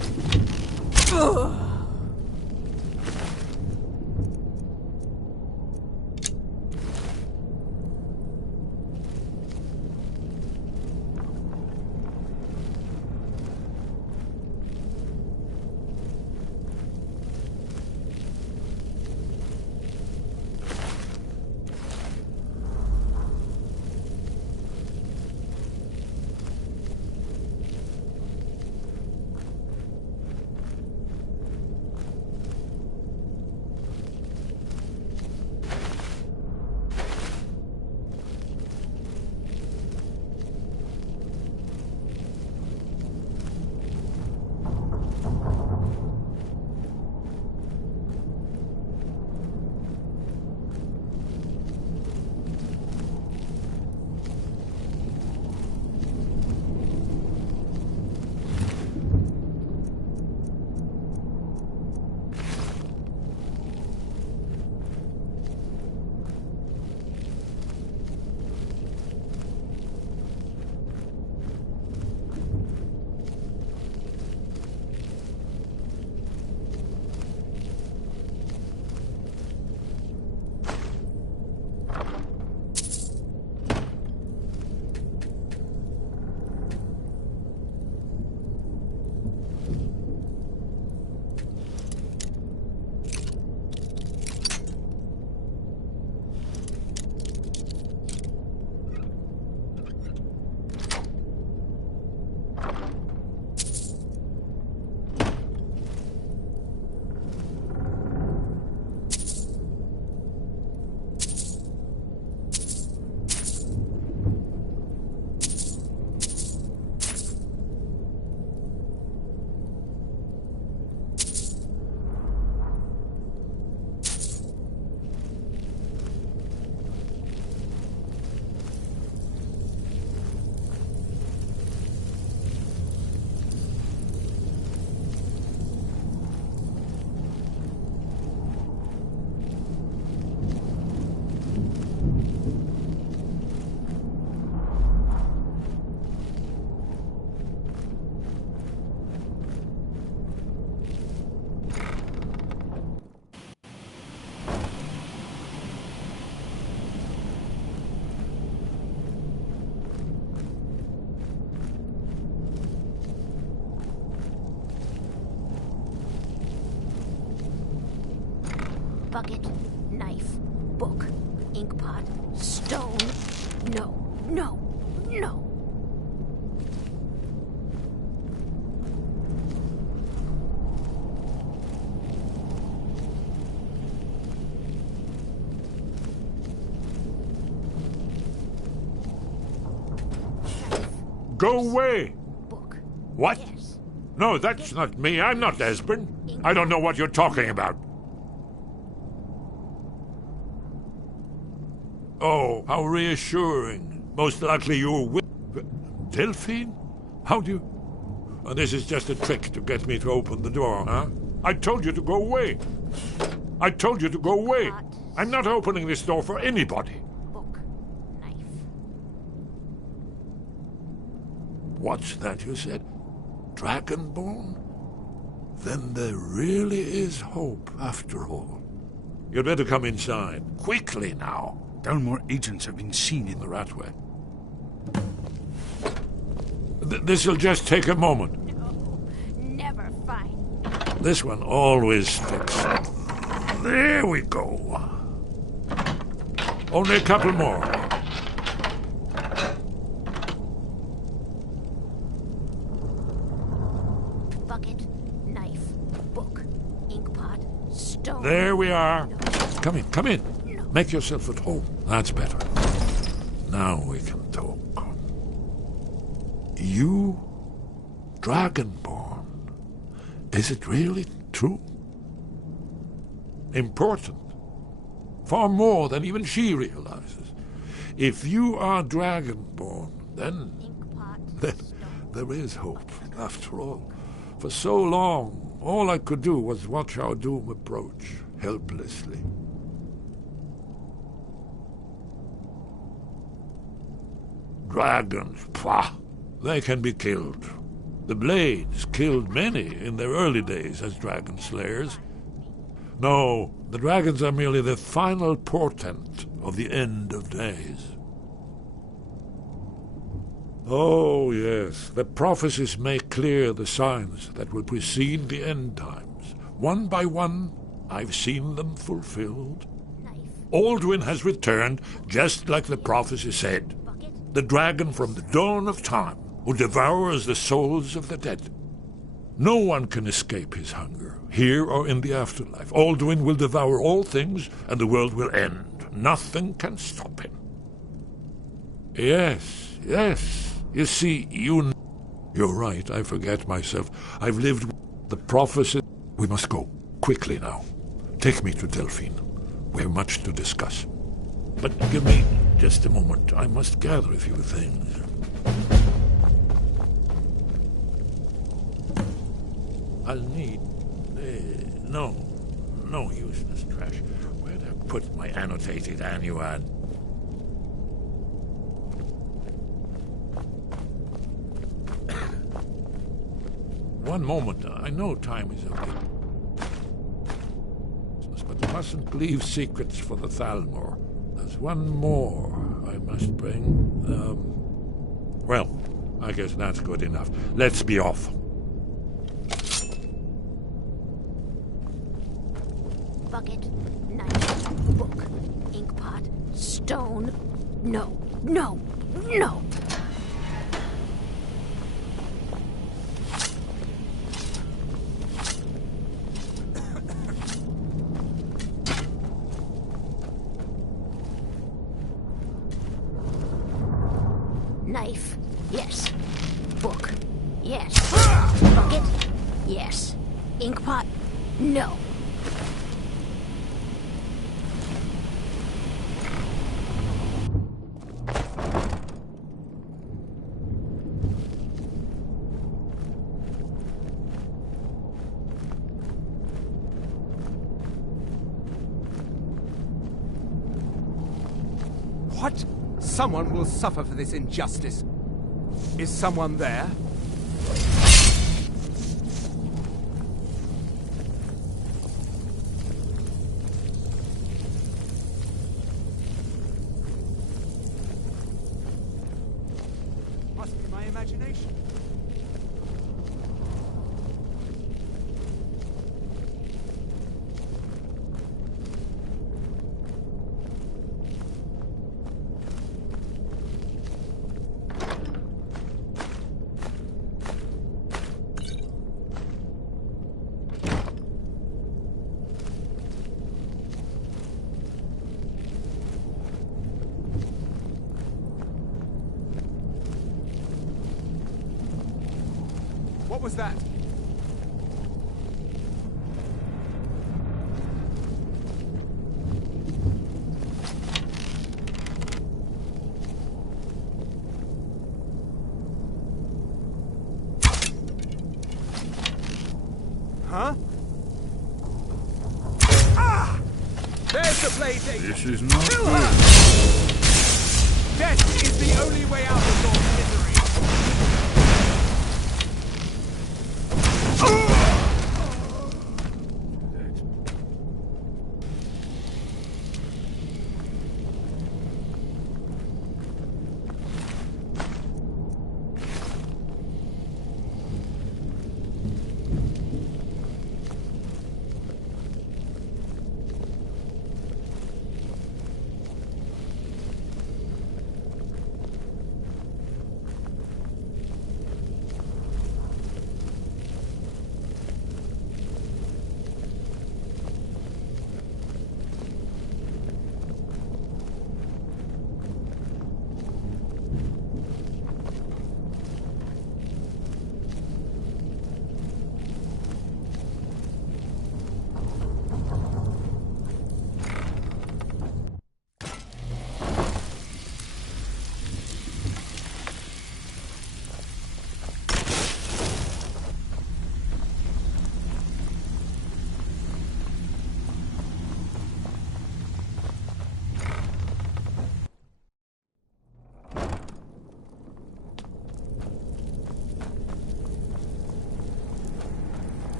Bucket, knife, book, inkpot, stone, no, no, no. Go away! What? No, that's not me. I'm not Esbern. I don't know what you're talking about. Oh, how reassuring. Most likely you're with... Delphine? How do you... Oh, this is just a trick to get me to open the door, huh? I told you to go away. I told you to go away. I'm not opening this door for anybody. What's that you said? Dragonborn? Then there really is hope, after all. You'd better come inside. Quickly now. Dalmor agents have been seen in the Ratway. This'll just take a moment. No, never find. This one always sticks. There we go. Only a couple more. Bucket, knife, book, inkpot, stone. There we are. Come in, come in. Make yourself at home. That's better. Now we can talk. You, Dragonborn. Is it really true? Important. Far more than even she realizes. If you are Dragonborn, then there is hope, after all. For so long, all I could do was watch our doom approach, helplessly. Dragons, pah! They can be killed. The Blades killed many in their early days as dragon slayers. No, the dragons are merely the final portent of the end of days. Oh, yes, the prophecies make clear the signs that will precede the end times. One by one, I've seen them fulfilled. Alduin has returned, just like the prophecy said. The dragon from the dawn of time, who devours the souls of the dead. No one can escape his hunger, here or in the afterlife. Alduin will devour all things, and the world will end. Nothing can stop him. Yes, yes. You see, You're right, I forget myself. I've lived the prophecy. We must go, quickly now. Take me to Delphine. We have much to discuss. But give me just a moment. I must gather a few things. I'll need... no useless trash. Where'd I put my annotated annuad? One moment. I know time is okay. But you mustn't leave secrets for the Thalmor. There's one more I must bring. Well, I guess that's good enough. Let's be off. Bucket, knife, book, inkpot, stone. No, no, no! Knife, yes. Book, yes. Bucket, yes. Inkpot, no. What? Someone will suffer for this injustice. Is someone there? Must be my imagination. What was that? Huh? Ah! There's the blade. This is not Kill good. her! Death is the only way out of your misery.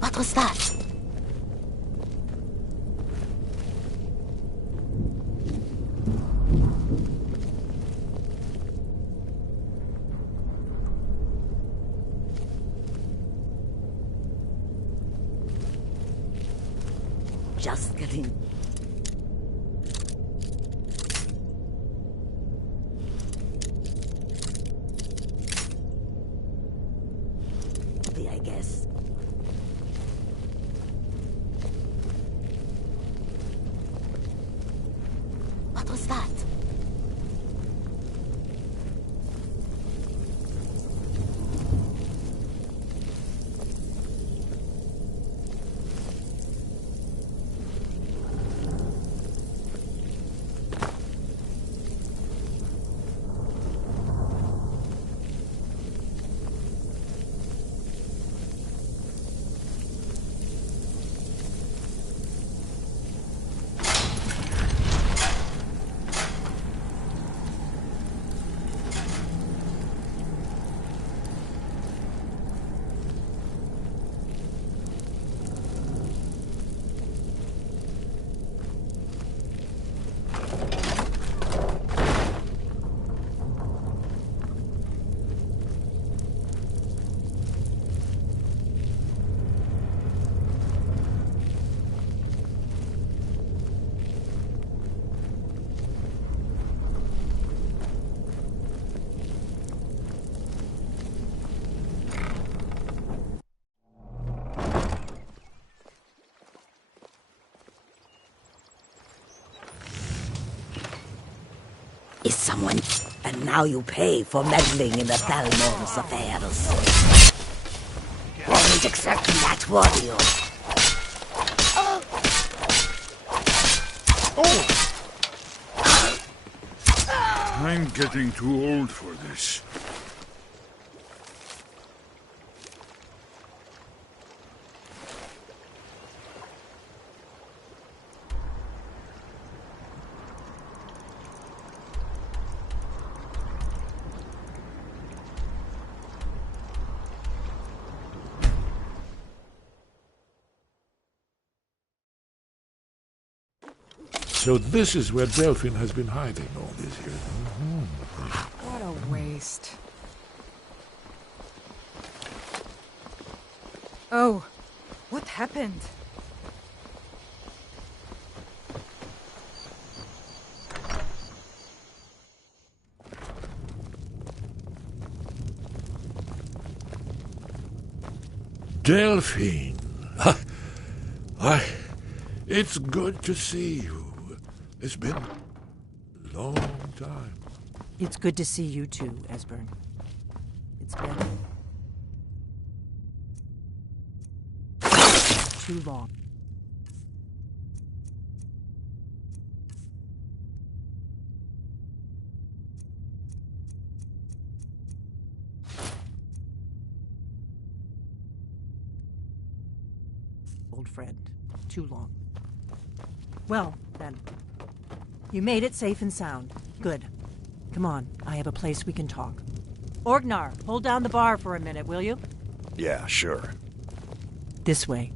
What was that? Just getting... I guess. What was that? Is someone... And now you pay for meddling in the Thalmor's affairs. Wasn't exactly that, were you? I'm getting too old for this. So this is where Delphine has been hiding all these years. What a waste. Oh, what happened? Delphine. It's good to see you. It's been a long time. It's good to see you too, Esbern. It's been too long. Old friend. Too long. Well, then. You made it safe and sound. Good. Come on, I have a place we can talk. Orgnar, hold down the bar for a minute, will you? Yeah, sure. This way.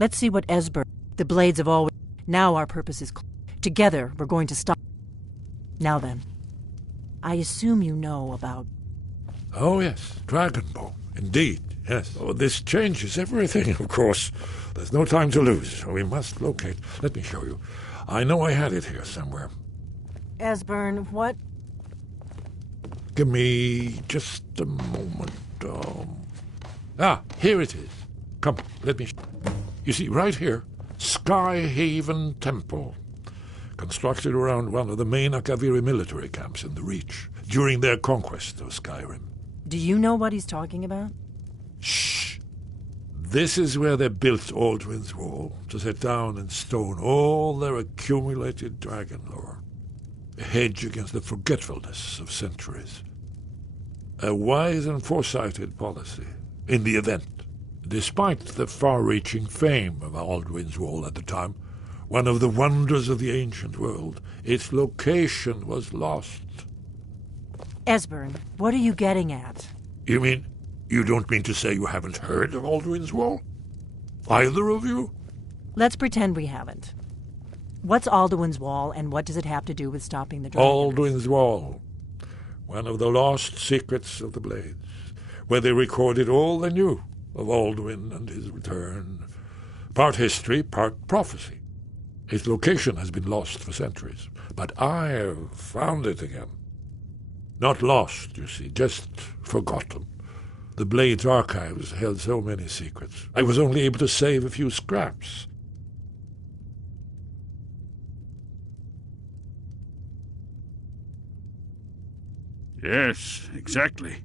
Let's see what Esbern... The blades have always... Now our purpose is clear. Together, we're going to stop... Now then. I assume you know about... Oh, yes. Dragonbone. Indeed, yes. Oh, this changes everything, of course. There's no time to lose. We must locate... Let me show you. I know I had it here somewhere. Esbern, what... Give me just a moment. Here it is. Come, let me... You see, right here, Skyhaven Temple, constructed around one of the main Akaviri military camps in the Reach during their conquest of Skyrim. Do you know what he's talking about? Shh! This is where they built Alduin's Wall, to set down in stone all their accumulated dragon lore. A hedge against the forgetfulness of centuries. A wise and foresighted policy, in the event. Despite the far-reaching fame of Alduin's Wall at the time, one of the wonders of the ancient world, its location was lost. Esbern, what are you getting at? You don't mean to say you haven't heard of Alduin's Wall? Either of you? Let's pretend we haven't. What's Alduin's Wall, and what does it have to do with stopping the dragon? Alduin's Wall. One of the lost secrets of the Blades, where they recorded all they knew of Alduin and his return. Part history, part prophecy. Its location has been lost for centuries, but I have found it again. Not lost, you see, just forgotten. The Blade's archives held so many secrets. I was only able to save a few scraps. Yes, exactly.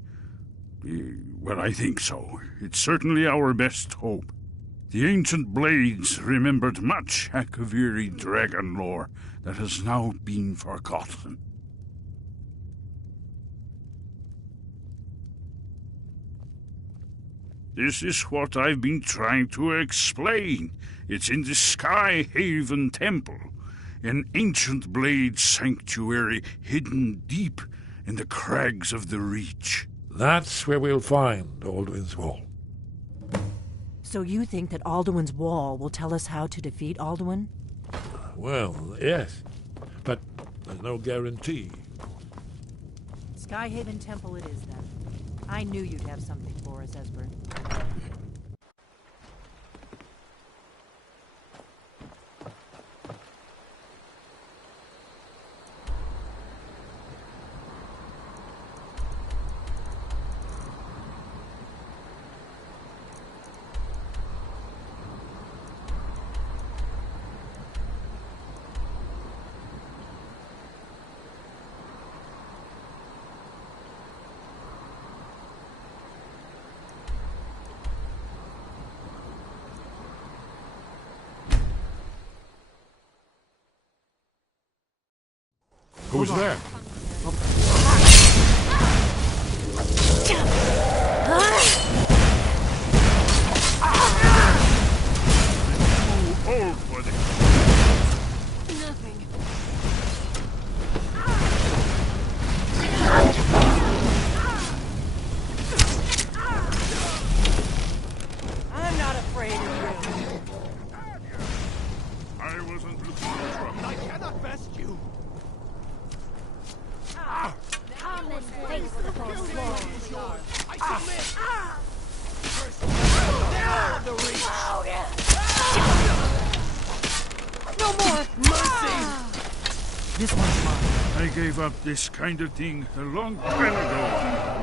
Well, I think so. It's certainly our best hope. The ancient Blades remembered much Akaviri dragon lore that has now been forgotten. This is what I've been trying to explain. It's in the Skyhaven Temple, an ancient blade sanctuary hidden deep in the crags of the Reach. That's where we'll find Alduin's Wall. So you think that Alduin's Wall will tell us how to defeat Alduin? Well, yes. But there's no guarantee. Skyhaven Temple it is, then. I knew you'd have something for us, Esbern. Who's there? Too old for this. Nothing. I'm not afraid of you. I wasn't looking for trouble. I cannot best you. Come and face the foe. I submit. The reach. No more! Mercy! This one's mine. I gave up this kind of thing a long time ago.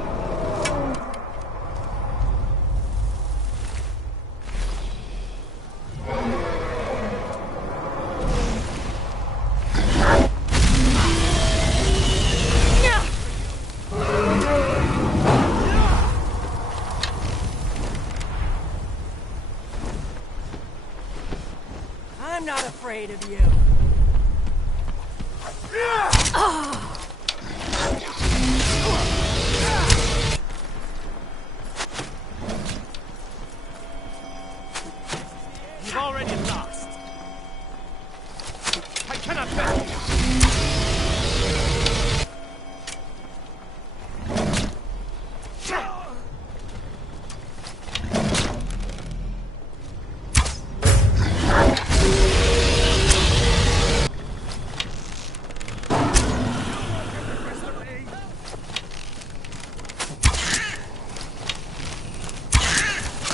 I'm not afraid of you. You've already lost. I cannot best you.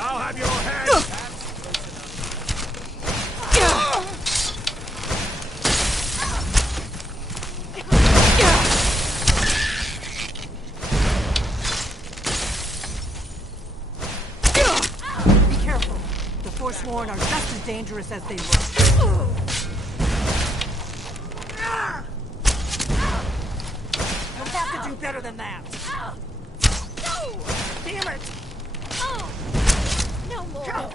I'll have your head. Be careful. The Forsworn are just as dangerous as they look. You'll have to do better than that. Damn it! No more.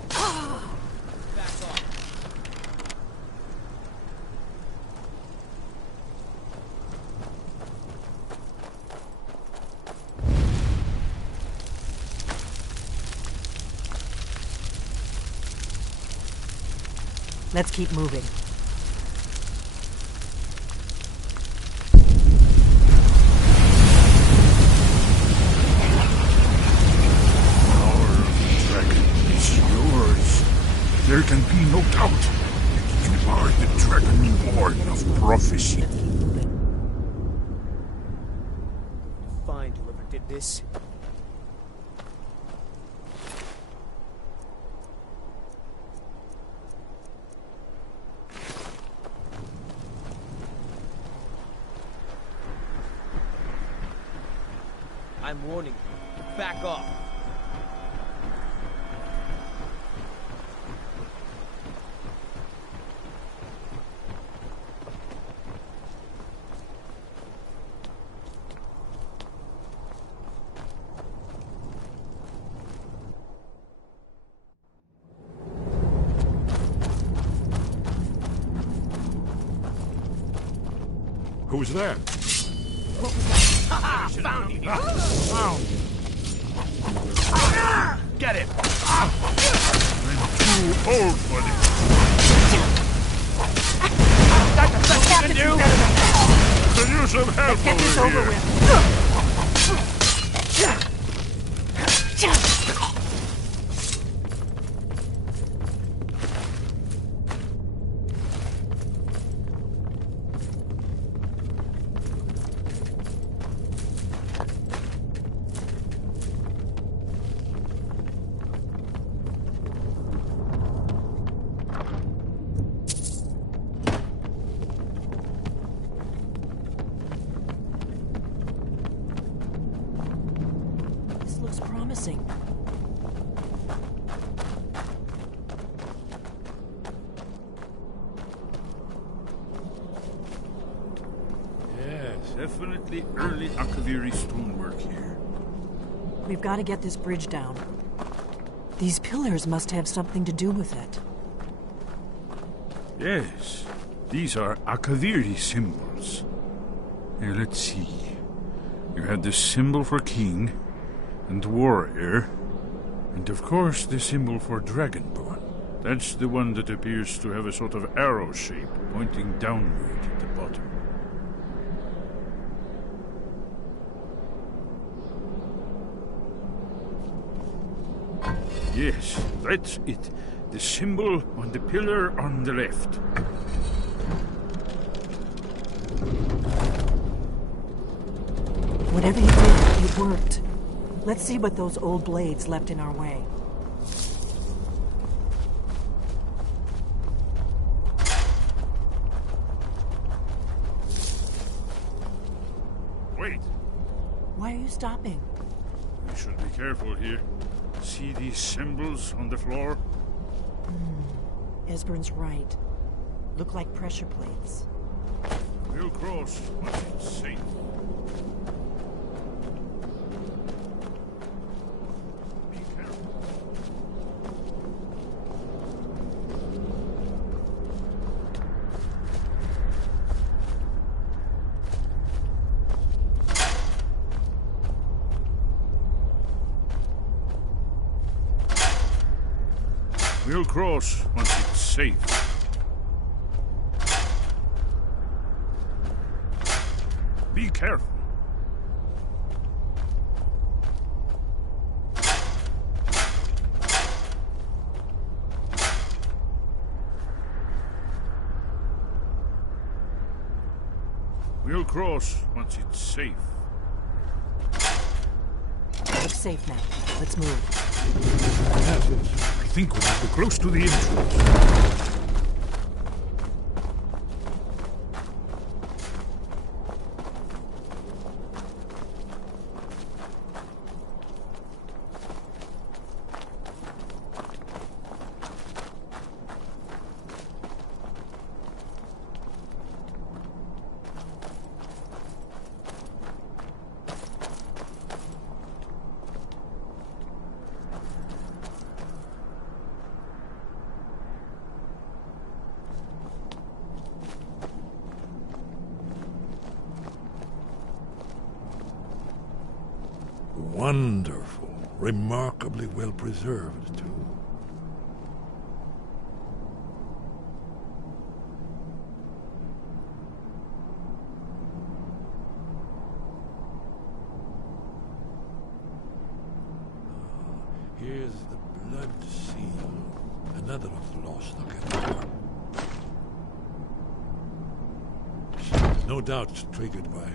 Let's keep moving. There can be no doubt that you are the Dragonborn of prophecy. Find whoever did this. I'm warning you. Back off. Who's there? What was that? Ha! Found you. Found. Get it. I'm too old for this. That's the best you can do. Could use some help Get this over over here. with. promising. Yes, definitely early Akaviri stonework here. We've got to get this bridge down. These pillars must have something to do with it. Yes, these are Akaviri symbols. Here, let's see. You had the symbol for king and warrior, and of course the symbol for dragonborn. That's the one that appears to have a sort of arrow shape pointing downward at the bottom. Yes, that's it. The symbol on the pillar on the left. Whatever you did, it worked. Let's see what those old blades left in our way. Wait. Why are you stopping? We should be careful here. See these symbols on the floor? Esbern's right. Look like pressure plates. We'll cross once it's safe. Be careful. We'll cross once it's safe. Be careful. We'll cross once it's safe. Looks safe now. Let's move. That's it. I think we're close to the entrance. Wonderful. Remarkably well preserved, too. Here's the blood seal. Another of the lost Akaviri. No doubt triggered by,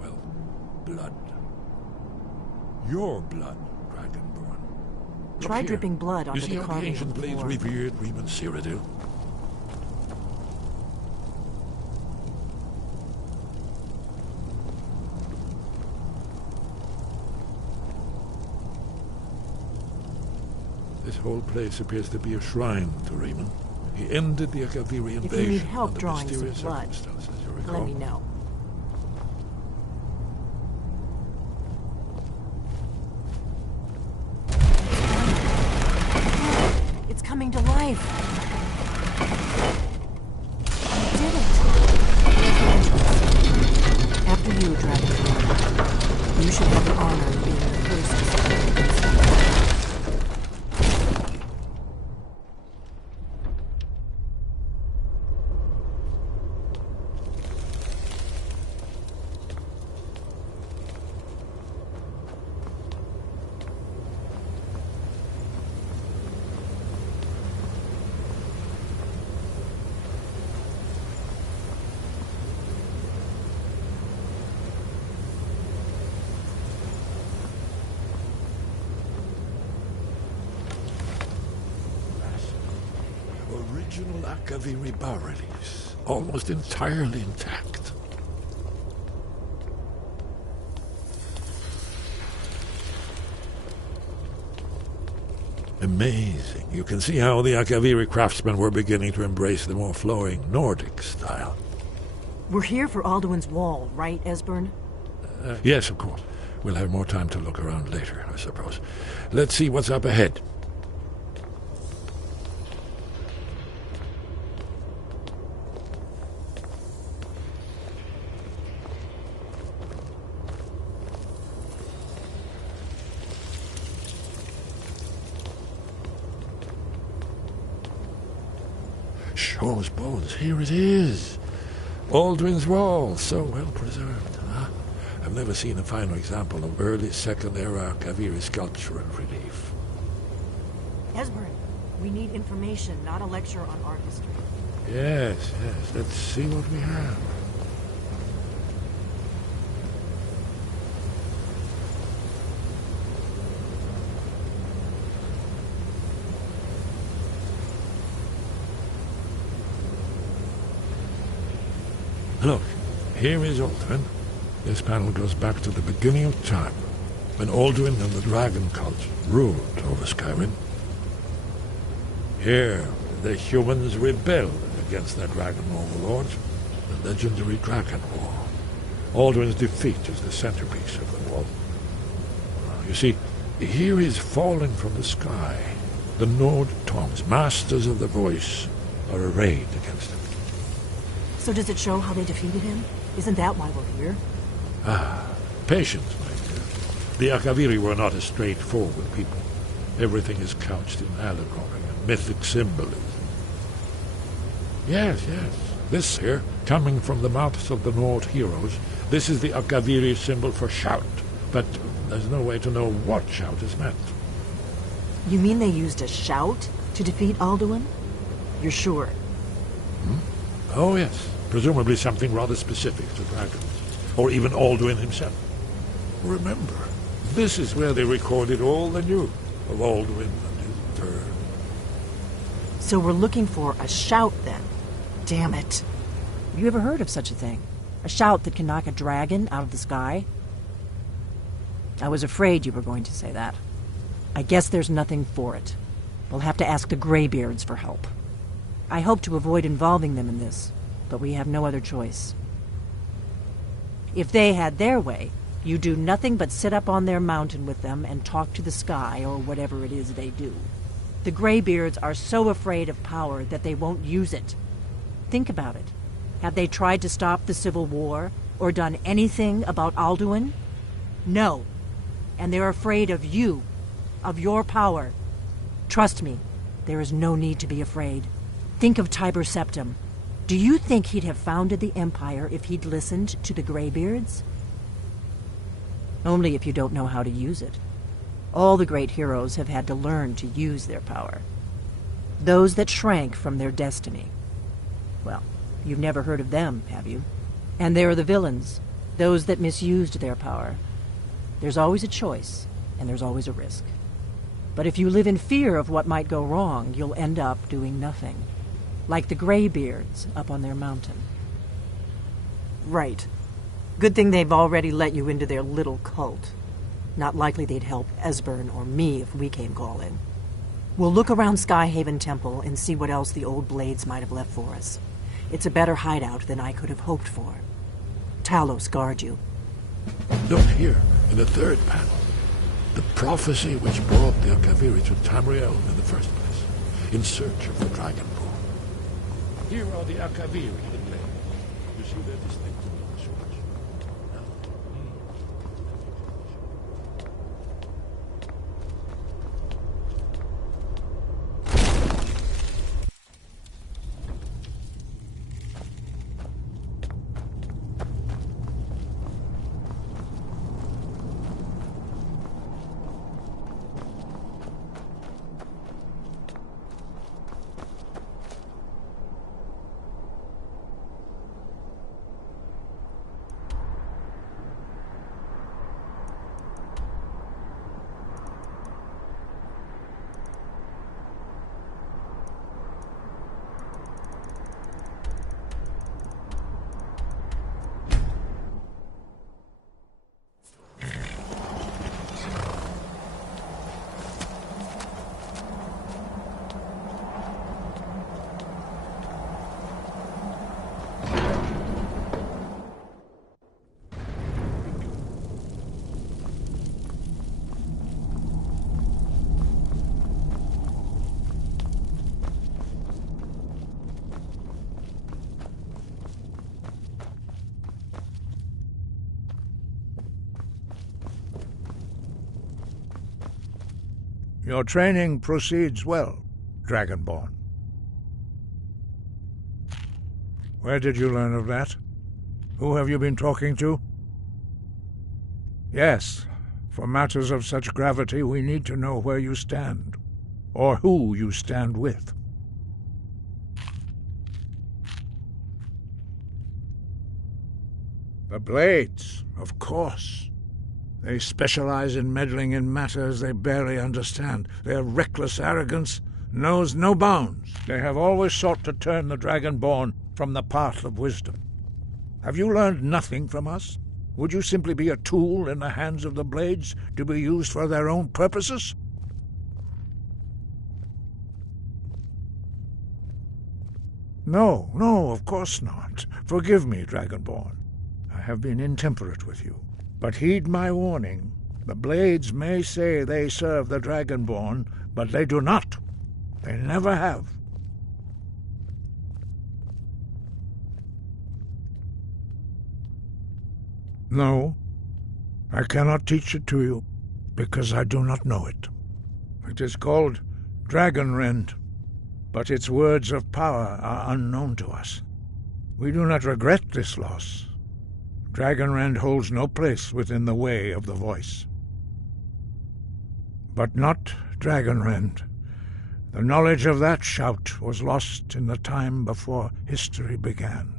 well, blood. Your blood, Dragonborn. Try Look dripping here. blood onto You see the how carving ancient on the blades floor. revered Reman Cyrodiil? This whole place appears to be a shrine to Reman. He ended the Akaviri invasion. If you need help under drawing some mysterious blood, circumstances, you recall? let me know. It's coming to life. You did it. After you, Dragon. You should have the honor of being the first to see it. Original Akaviri bas-reliefs, almost entirely intact. Amazing. You can see how the Akaviri craftsmen were beginning to embrace the more flowing Nordic style. We're here for Alduin's Wall, right, Esbern? Yes, of course. We'll have more time to look around later, I suppose. Let's see what's up ahead. Shaw's bones, here it is. Alduin's Wall, so well preserved. Huh? I've never seen a finer example of early Second Era Kaviri sculpture and relief. Esbern, we need information, not a lecture on art history. Yes. Let's see what we have. Look, here is Alduin. This panel goes back to the beginning of time, when Alduin and the dragon cult ruled over Skyrim. Here, the humans rebelled against their dragon overlords, the legendary Dragon War. Alduin's defeat is the centerpiece of the wall. You see, here is falling from the sky. The Nord tongues, masters of the voice, are arrayed against him. So does it show how they defeated him? Isn't that why we're here? Patience, my dear. The Akaviri were not a straightforward people. Everything is couched in allegory and mythic symbolism. Yes. This here, coming from the mouths of the Nord heroes, this is the Akaviri symbol for shout. But there's no way to know what shout is meant. You mean they used a shout to defeat Alduin? You're sure? Oh, yes. Presumably something rather specific to dragons. Or even Alduin himself. Remember, this is where they recorded all the news of Alduin and his turn. So we're looking for a shout, then. Damn it. Have you ever heard of such a thing? A shout that can knock a dragon out of the sky? I was afraid you were going to say that. I guess there's nothing for it. We'll have to ask the Greybeards for help. I hope to avoid involving them in this, but we have no other choice. If they had their way, you do nothing but sit up on their mountain with them and talk to the sky or whatever it is they do. The Greybeards are so afraid of power that they won't use it. Think about it. Have they tried to stop the Civil War or done anything about Alduin? No. And they're afraid of you, of your power. Trust me, there is no need to be afraid. Think of Tiber Septim. Do you think he'd have founded the Empire if he'd listened to the Greybeards? Only if you don't know how to use it. All the great heroes have had to learn to use their power. Those that shrank from their destiny. Well, you've never heard of them, have you? And there are the villains, those that misused their power. There's always a choice, and there's always a risk. But if you live in fear of what might go wrong, you'll end up doing nothing. Like the Greybeards up on their mountain. Right. Good thing they've already let you into their little cult. Not likely they'd help Esbern or me if we came calling. We'll look around Skyhaven Temple and see what else the old blades might have left for us. It's a better hideout than I could have hoped for. Talos guard you. Look here, in the third panel. The prophecy which brought the Akaviri to Tamriel in the first place, in search of the Dragon Ball. Here are the Akaviri in lane. You see their distinctive swords. Your training proceeds well, Dragonborn. Where did you learn of that? Who have you been talking to? Yes, for matters of such gravity we need to know where you stand, or who you stand with. The Blades, of course. They specialize in meddling in matters they barely understand. Their reckless arrogance knows no bounds. They have always sought to turn the Dragonborn from the path of wisdom. Have you learned nothing from us? Would you simply be a tool in the hands of the Blades to be used for their own purposes? No, of course not. Forgive me, Dragonborn. I have been intemperate with you. But heed my warning. The Blades may say they serve the Dragonborn, but they do not. They never have. No, I cannot teach it to you, because I do not know it. It is called Dragonrend, but its words of power are unknown to us. We do not regret this loss. Dragonrend holds no place within the way of the voice. But not Dragonrend. The knowledge of that shout was lost in the time before history began.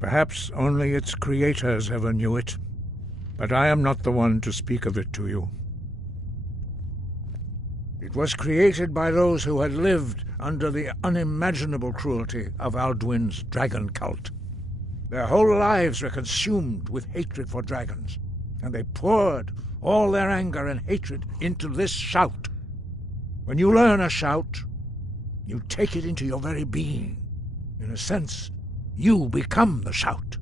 Perhaps only its creators ever knew it, but I am not the one to speak of it to you. It was created by those who had lived under the unimaginable cruelty of Alduin's dragon cult. Their whole lives were consumed with hatred for dragons, and they poured all their anger and hatred into this shout. When you learn a shout, you take it into your very being. In a sense, you become the shout.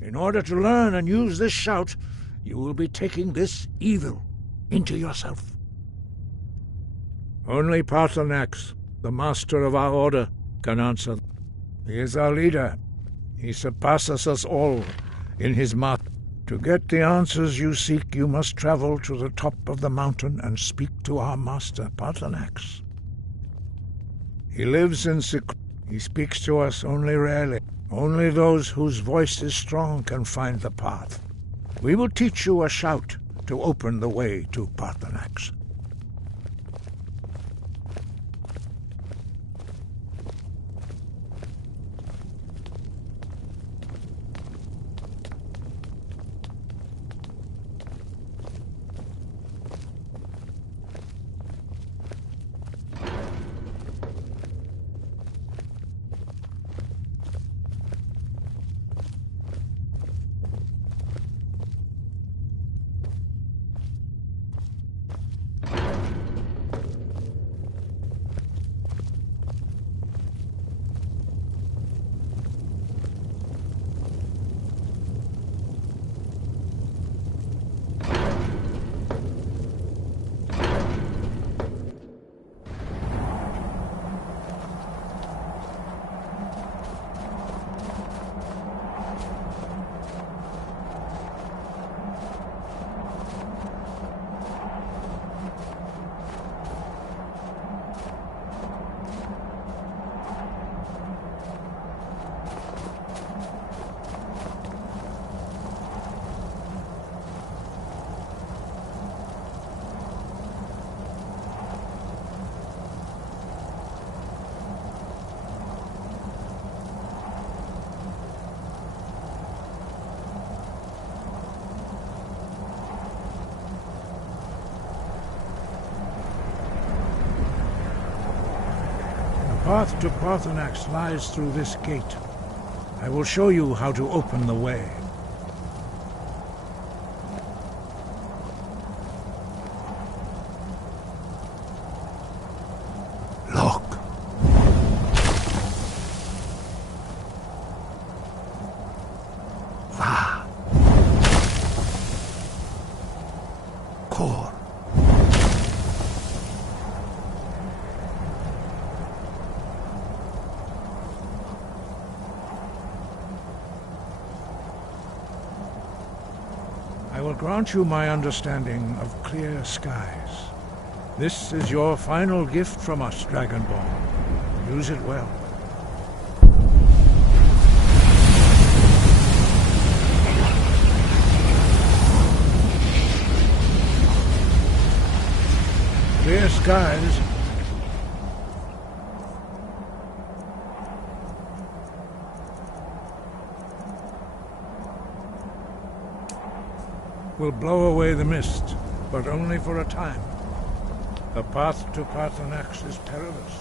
In order to learn and use this shout, you will be taking this evil into yourself. Only Paarthurnax, the master of our order, can answer. He is our leader. He surpasses us all in his might. To get the answers you seek, you must travel to the top of the mountain and speak to our master, Paarthurnax. He lives in secret. He speaks to us only rarely. Only those whose voice is strong can find the path. We will teach you a shout to open the way to Paarthurnax. The path to Paarthurnax lies through this gate. I will show you how to open the way. Look. Va. Kor. I will grant you my understanding of clear skies. This is your final gift from us, Dragonborn. Use it well. Clear skies. Will blow away the mist, but only for a time. The path to Paarthurnax is perilous.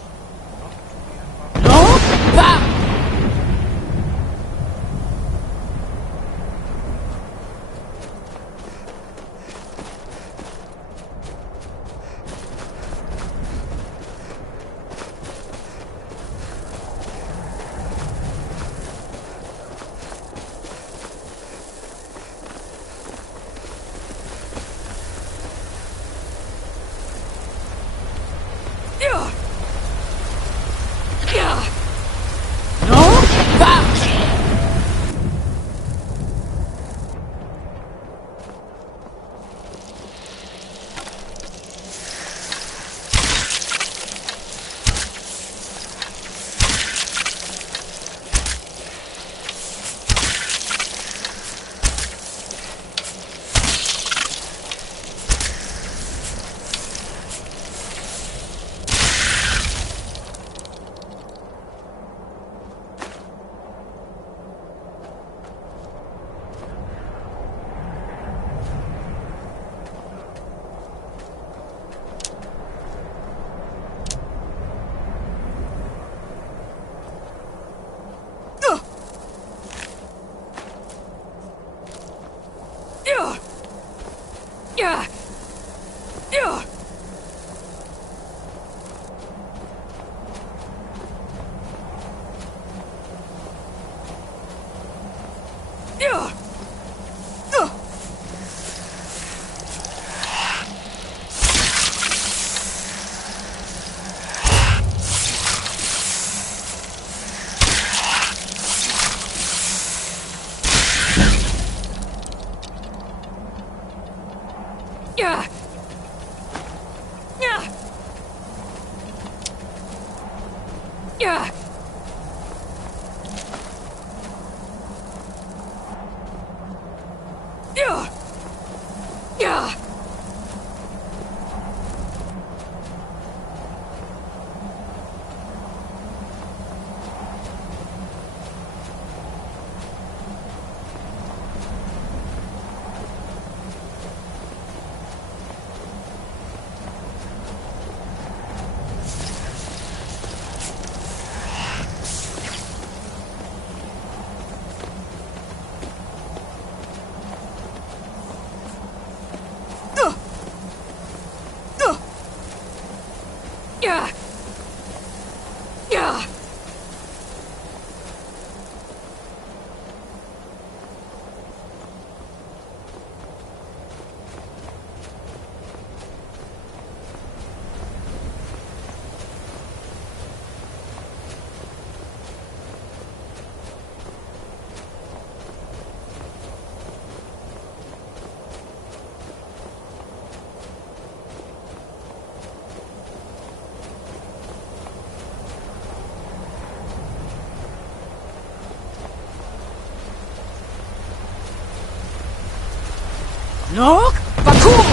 Nok Bakur!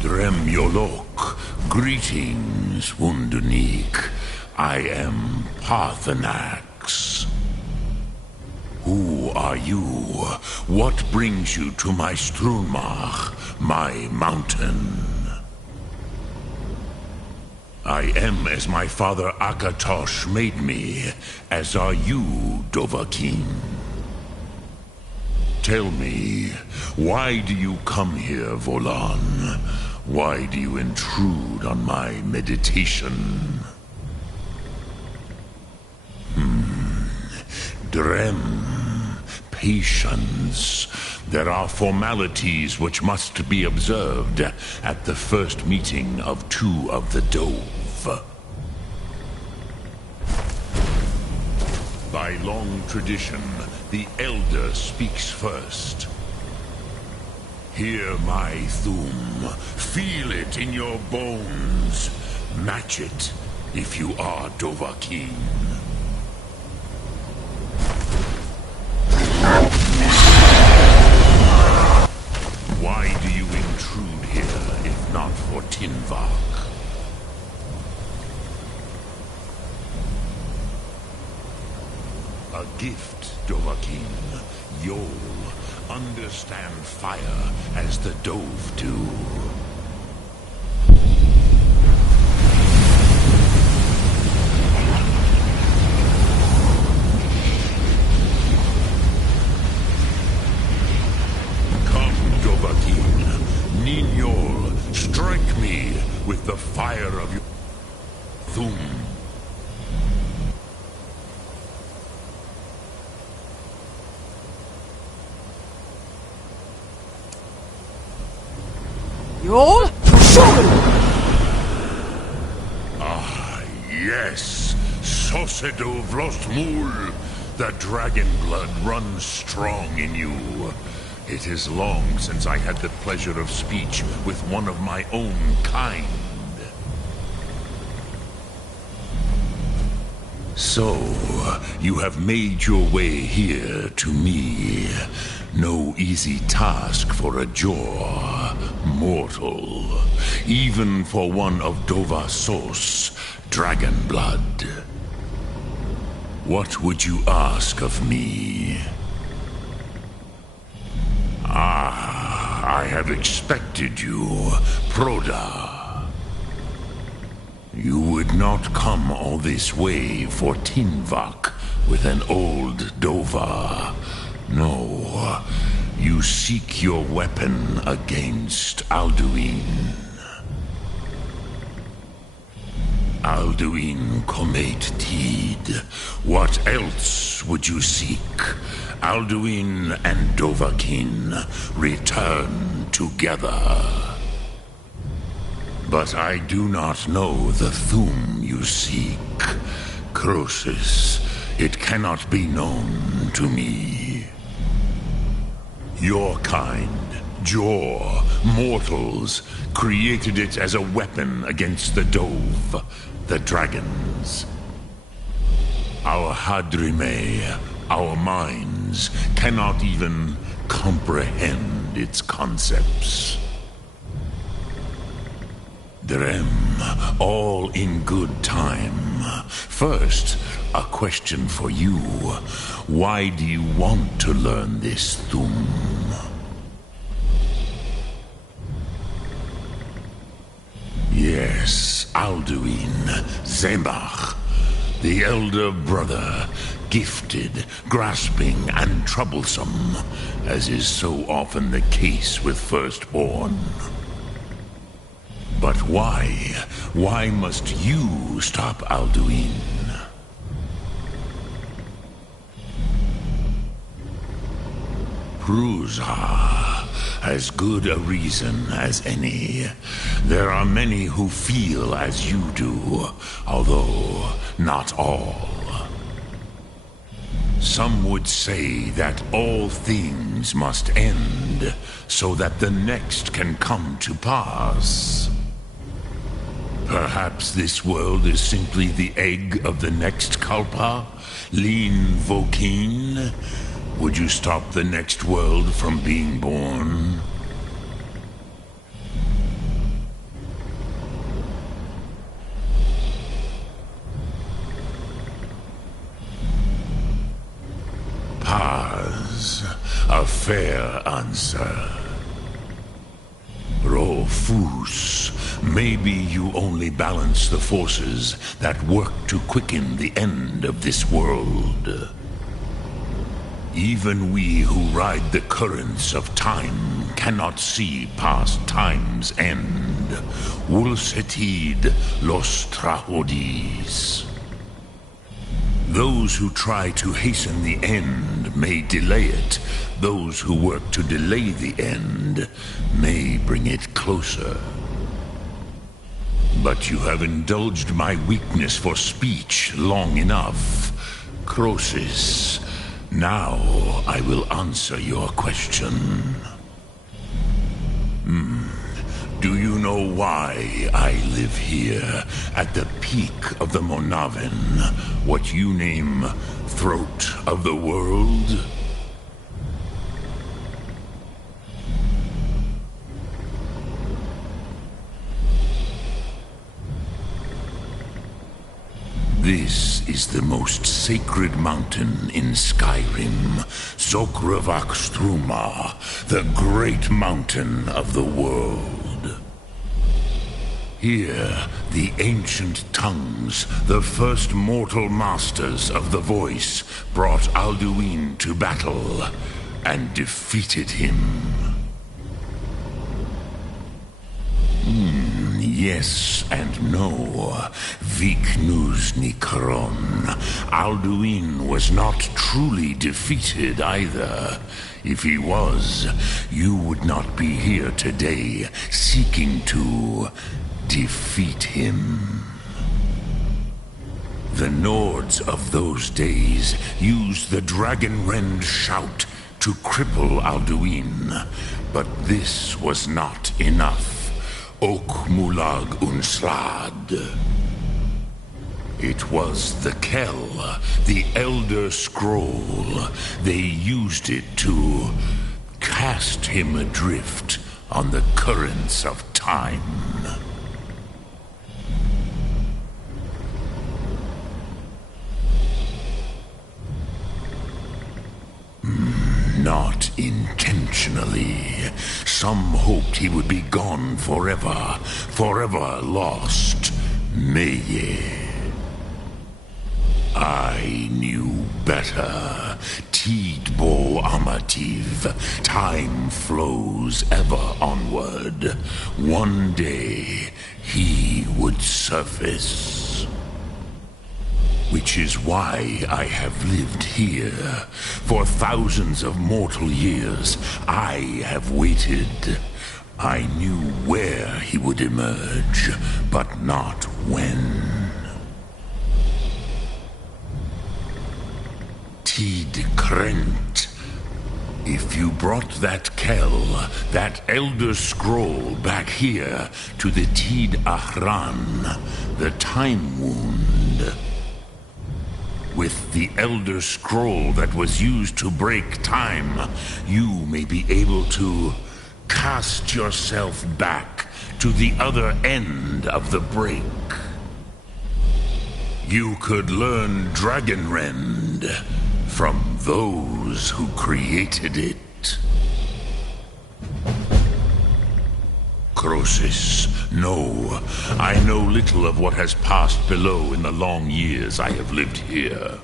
Dremyolok, greetings, Wundunik. I am Paarthurnax. Who are you? What brings you to my Strunmach, my mountain? I am as my father Akatosh made me, as are you, Dovahkiin. Tell me, why do you come here, Volan? Why do you intrude on my meditation? Drem. Patience. There are formalities which must be observed at the first meeting of two of the Dove. By long tradition, the Elder speaks first. Hear my Thum. Feel it in your bones. Match it if you are Dovahkiin. Why do you intrude here, if not for Tinvak? A gift, Dovahkiin. You'll understand fire as the Dove do. Ninyol, strike me with the fire of your Thum. Yol? Ah, yes. Sosedo Vlostmul. The dragon blood runs strong in you. It is long since I had the pleasure of speech with one of my own kind. So, you have made your way here to me. No easy task for a Jor, mortal. Even for one of Dovasos, dragon blood. What would you ask of me? I have expected you, Proda. You would not come all this way for Tinvak with an old Dova. No, you seek your weapon against Alduin. Alduin Comate Tid. What else would you seek? Alduin and Dovahkiin return together. But I do not know the Thum you seek. Croesus, it cannot be known to me. Your kind, Jor, mortals, created it as a weapon against the Dove, the dragons. Our Hadrime, our minds, cannot even comprehend its concepts. Drem, all in good time. First, a question for you. Why do you want to learn this Thum? Yes, Alduin, Zembach, the elder brother, gifted, grasping, and troublesome, as is so often the case with firstborn. But why? Why must you stop Alduin? Prusa, as good a reason as any. There are many who feel as you do, although not all. Some would say that all things must end, so that the next can come to pass. Perhaps this world is simply the egg of the next Kalpa, Lean Vokeen. Would you stop the next world from being born? Paz, a fair answer. Rofus, maybe you only balance the forces that work to quicken the end of this world. Even we who ride the currents of time cannot see past time's end. Wulsetid los trahodis. Those who try to hasten the end may delay it. Those who work to delay the end may bring it closer. But you have indulged my weakness for speech long enough. Croesus, now I will answer your question. Do you know why I live here, at the peak of the Monavin, what you name Throat of the World? This is the most sacred mountain in Skyrim, Zokravak Struma, the great mountain of the world. Here, the ancient tongues, the first mortal masters of the voice, brought Alduin to battle and defeated him. Yes and no. Viknus Nikron. Alduin was not truly defeated either. If he was, you would not be here today seeking to defeat him. The Nords of those days used the Dragonrend shout to cripple Alduin, but this was not enough. Ok Mulag Unslad. It was the Kell, the Elder Scroll. They used it to cast him adrift on the currents of time. Not intentionally. Some hoped he would be gone forever, forever lost. Meye. I knew better. Tidbo Amativ. Time flows ever onward. One day, he would surface. Which is why I have lived here. For thousands of mortal years, I have waited. I knew where he would emerge, but not when. Tid Krent. If you brought that Kell, that Elder Scroll back here to the Tid Ahran, the Time Wound, with the Elder Scroll that was used to break time, you may be able to cast yourself back to the other end of the break. You could learn Dragonrend from those who created it. Croesus, no. I know little of what has passed below in the long years I have lived here.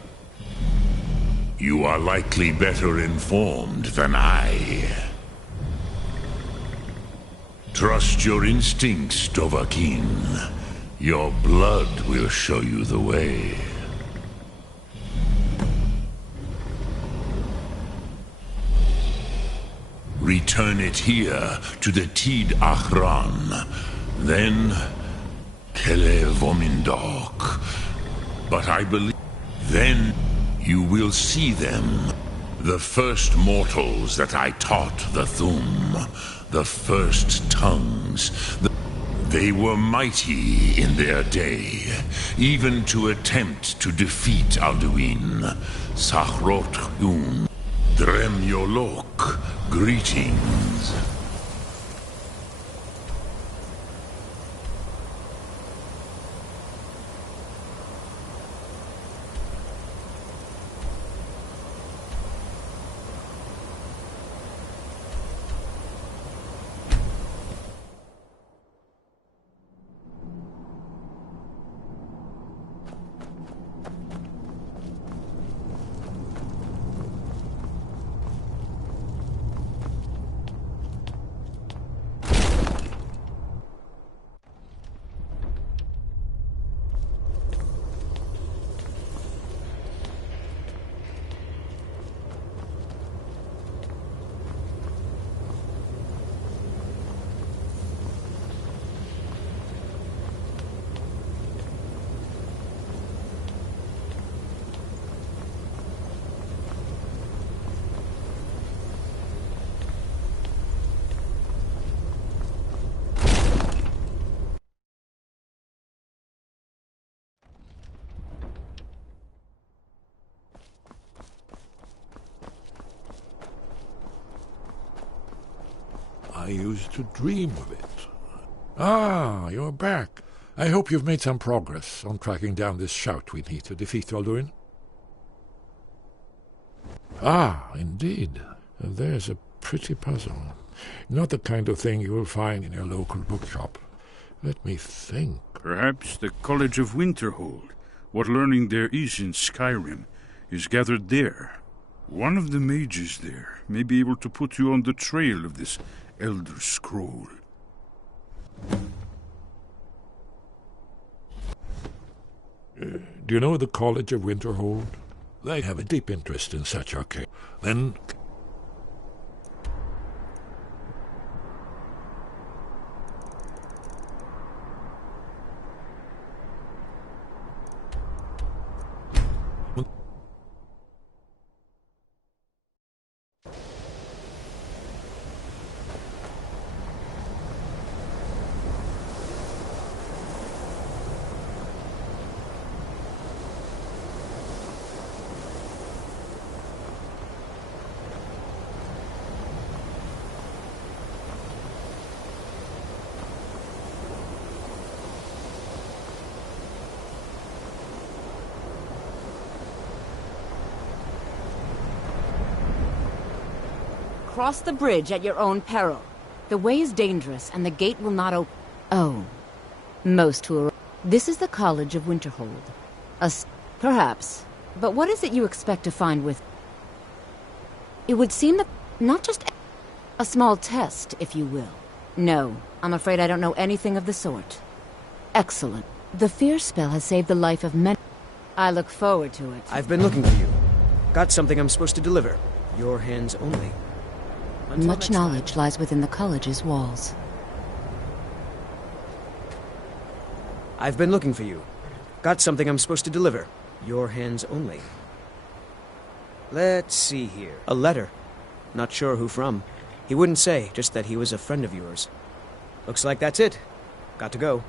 You are likely better informed than I. Trust your instincts, Dovahkiin. Your blood will show you the way. Return it here to the Tid Ahran. Then, Kele Vomindok. But I believe then you will see them. The first mortals that I taught the Thum. The first tongues. They were mighty in their day, even to attempt to defeat Alduin. Sahrot Yun. Drem Yolok. Greetings. I used to dream of it. Ah, you're back. I hope you've made some progress on tracking down this shout we need to defeat Alduin. Ah, indeed. There's a pretty puzzle. Not the kind of thing you will find in your local bookshop. Let me think. Perhaps the College of Winterhold, what learning there is in Skyrim, is gathered there. One of the mages there may be able to put you on the trail of this Elder Scroll. Do you know the College of Winterhold? They have a deep interest in such arcane. Then... Cross the bridge at your own peril. The way is dangerous, and the gate will not open. Oh. Most who are... This is the College of Winterhold. Perhaps. But what is it you expect to find with... It would seem that... Not just... A small test, if you will. No, I'm afraid I don't know anything of the sort. Excellent. The fear spell has saved the life of many... I look forward to it. I've been looking for you. Got something I'm supposed to deliver. Your hands only. Much knowledge lies within the college's walls. I've been looking for you. Got something I'm supposed to deliver. Your hands only. Let's see here. A letter. Not sure who from. He wouldn't say, just that he was a friend of yours. Looks like that's it. Got to go.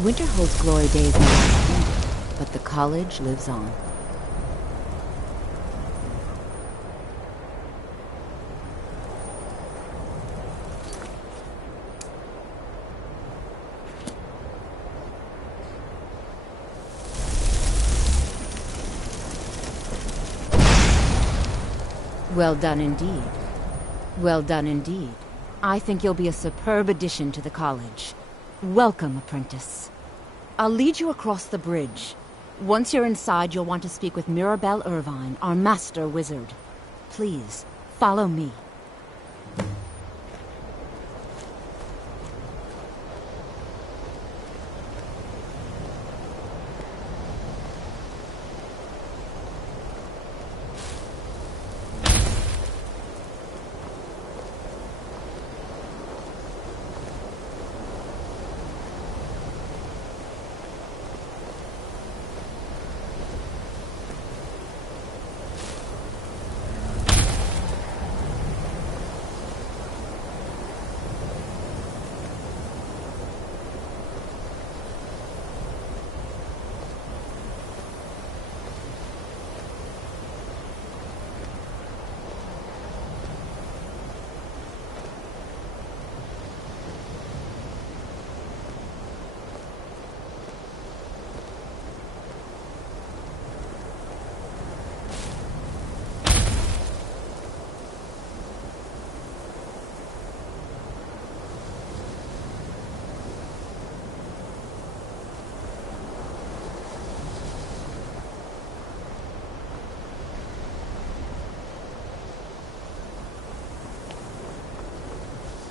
Winterhold's glory days may have ended, but the college lives on. Well done indeed. Well done indeed. I think you'll be a superb addition to the college. Welcome, apprentice. I'll lead you across the bridge. Once you're inside, you'll want to speak with Mirabelle Irvine, our master wizard. Please, follow me.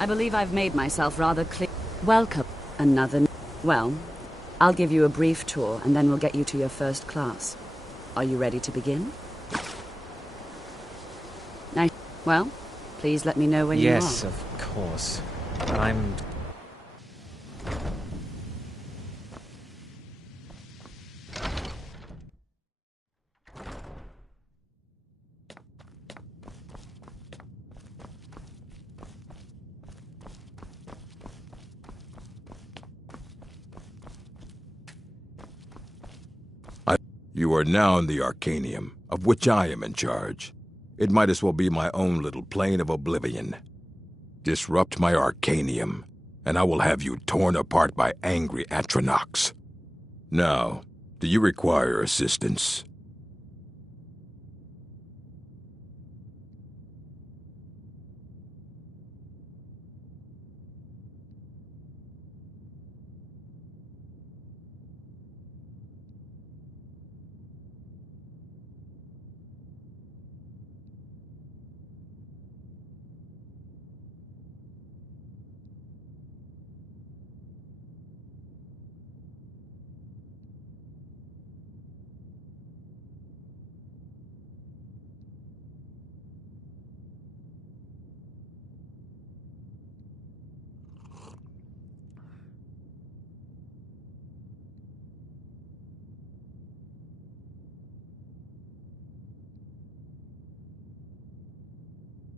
I believe I've made myself rather clear. Welcome. Another... Well, I'll give you a brief tour, and then we'll get you to your first class. Are you ready to begin? Nice. Well, Please let me know when you are. Yes, of course. I'm... You are now in the Arcanium, of which I am in charge. It might as well be my own little plane of oblivion. Disrupt my Arcanium, and I will have you torn apart by angry Atronachs. Now, do you require assistance?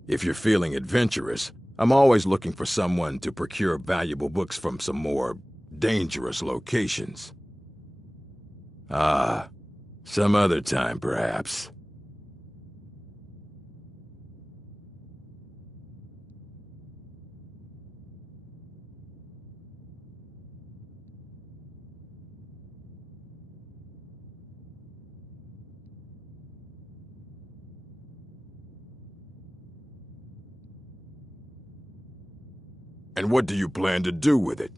If you're feeling adventurous, I'm always looking for someone to procure valuable books from some more dangerous locations. Ah, some other time, perhaps. And what do you plan to do with it?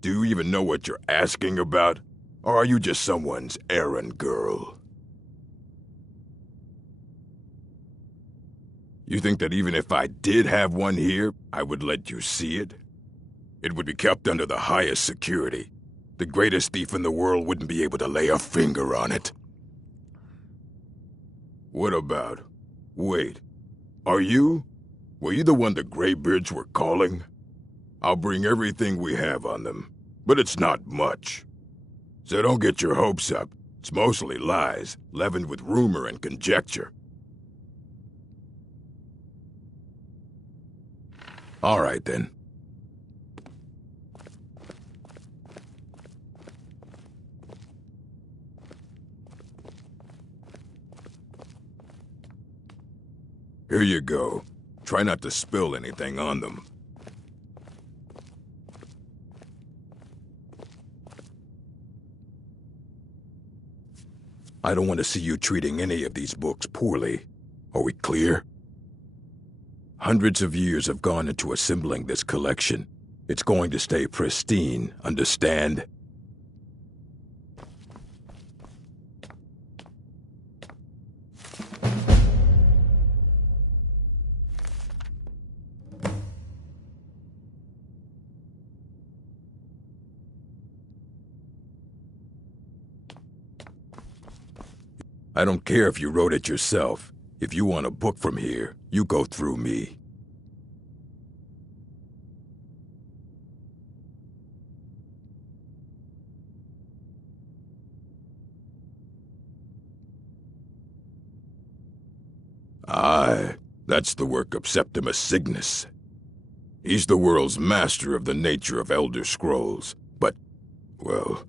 Do you even know what you're asking about? Or are you just someone's errand girl? You think that even if I did have one here, I would let you see it? It would be kept under the highest security. The greatest thief in the world wouldn't be able to lay a finger on it. What about? Wait, are you? Were you the one the Greybeards were calling? I'll bring everything we have on them, but it's not much. So don't get your hopes up. It's mostly lies, leavened with rumor and conjecture. All right, then. Here you go. Try not to spill anything on them. I don't want to see you treating any of these books poorly. Are we clear? Hundreds of years have gone into assembling this collection. It's going to stay pristine, understand? I don't care if you wrote it yourself. If you want a book from here, you go through me. Aye, that's the work of Septimus Cygnus. He's the world's master of the nature of Elder Scrolls, but, well,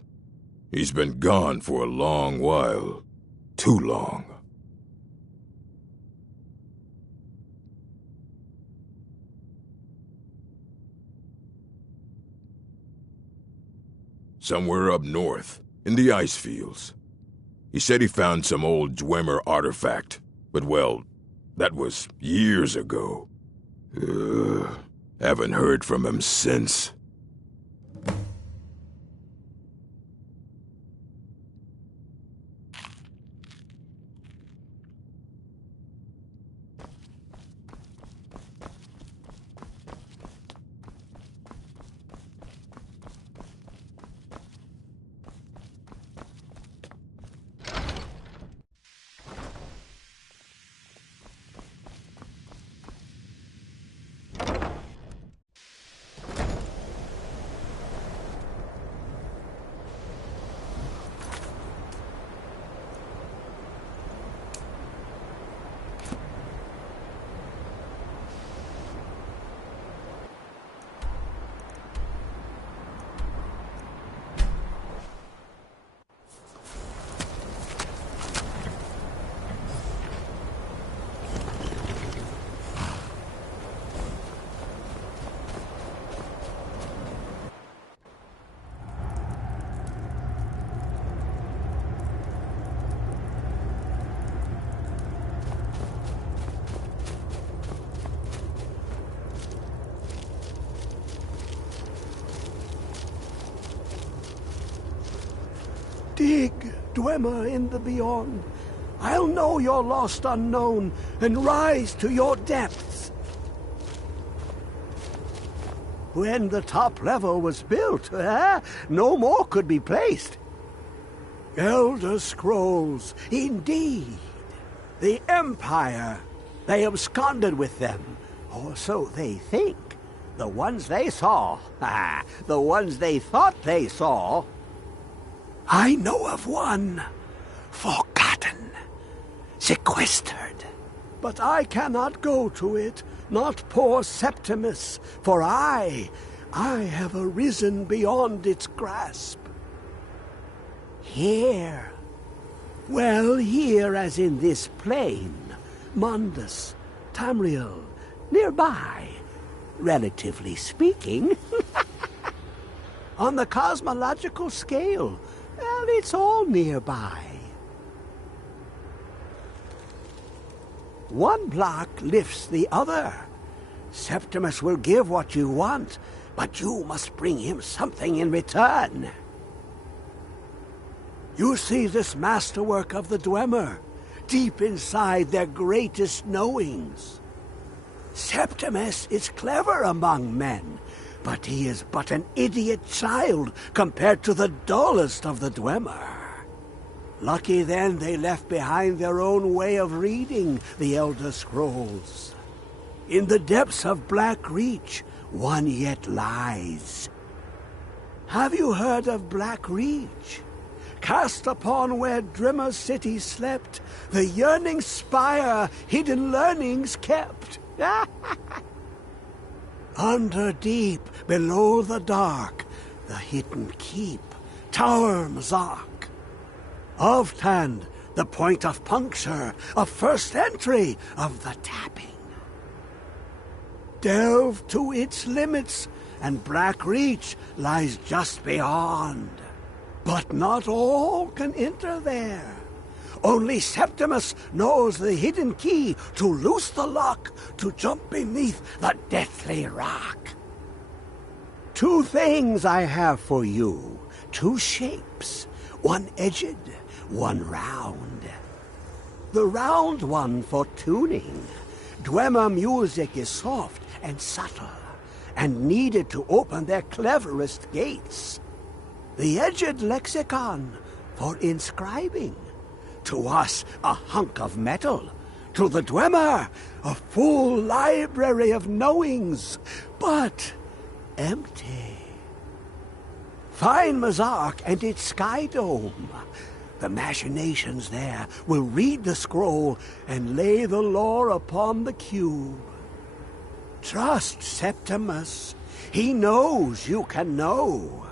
he's been gone for a long while. Too long. Somewhere up north, in the ice fields. He said he found some old Dwemer artifact, but well, that was years ago. Haven't heard from him since. Dig, Dwemer in the beyond. I'll know your lost unknown and rise to your depths. When the top level was built, no more could be placed. Elder Scrolls, indeed. The Empire. They absconded with them, or so they think. The ones they saw, the ones they thought they saw. I know of one, forgotten, sequestered. But I cannot go to it, not poor Septimus, for I have arisen beyond its grasp. Here, well, here as in this plain, Mundus, Tamriel, nearby, relatively speaking. On the cosmological scale, well, it's all nearby. One block lifts the other. Septimus will give what you want, but you must bring him something in return. You see this masterwork of the Dwemer, deep inside their greatest knowings. Septimus is clever among men, but he is but an idiot child compared to the dullest of the Dwemer. Lucky then they left behind their own way of reading the Elder Scrolls. In the depths of Black Reach, one yet lies. Have you heard of Black Reach? Cast upon where Drimmer's city slept, the yearning spire hidden learnings kept. Under deep, below the dark, the hidden keep, Tower Mazark. Of Tand, the point of puncture, of first entry of the tapping. Delve to its limits, and Black Reach lies just beyond. But not all can enter there. Only Septimus knows the hidden key to loose the lock, to jump beneath the deathly rock. Two things I have for you, two shapes, one edged, one round. The round one for tuning. Dwemer music is soft and subtle, and needed to open their cleverest gates. The edged lexicon for inscribing. To us, a hunk of metal. To the Dwemer, a full library of knowings, but empty. Find Mazark and its sky dome. The machinations there will read the scroll and lay the lore upon the cube. Trust Septimus. He knows you can know.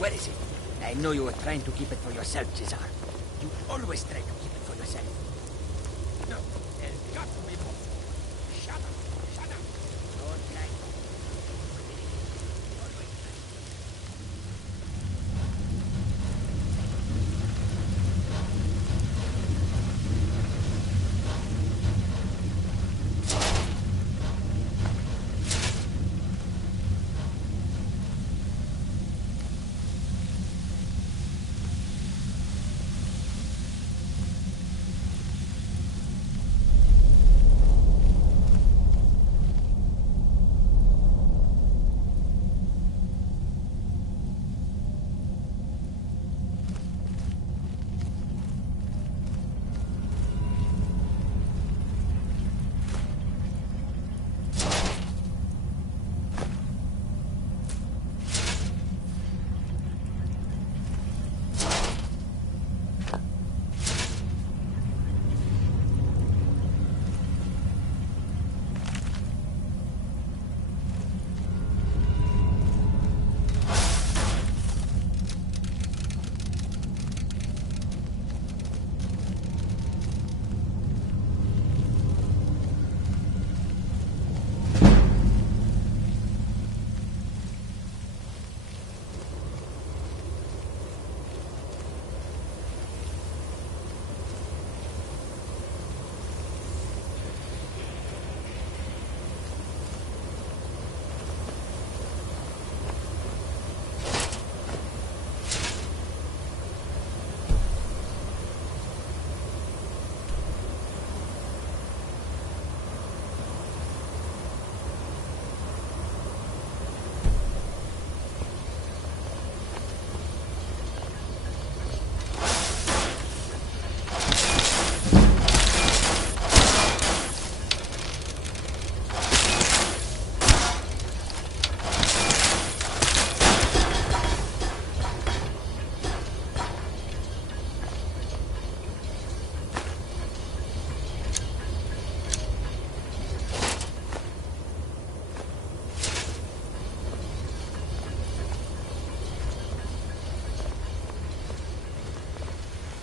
Where is it? I know you were trying to keep it for yourself, Cesar. You always try to keep it for yourself. No, there's got to be more. Shut up. Shut up. Don't lie.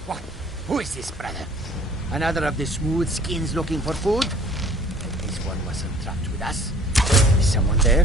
What? Who is this, brother? Another of the smooth skins looking for food? This one wasn't trapped with us. Is someone there?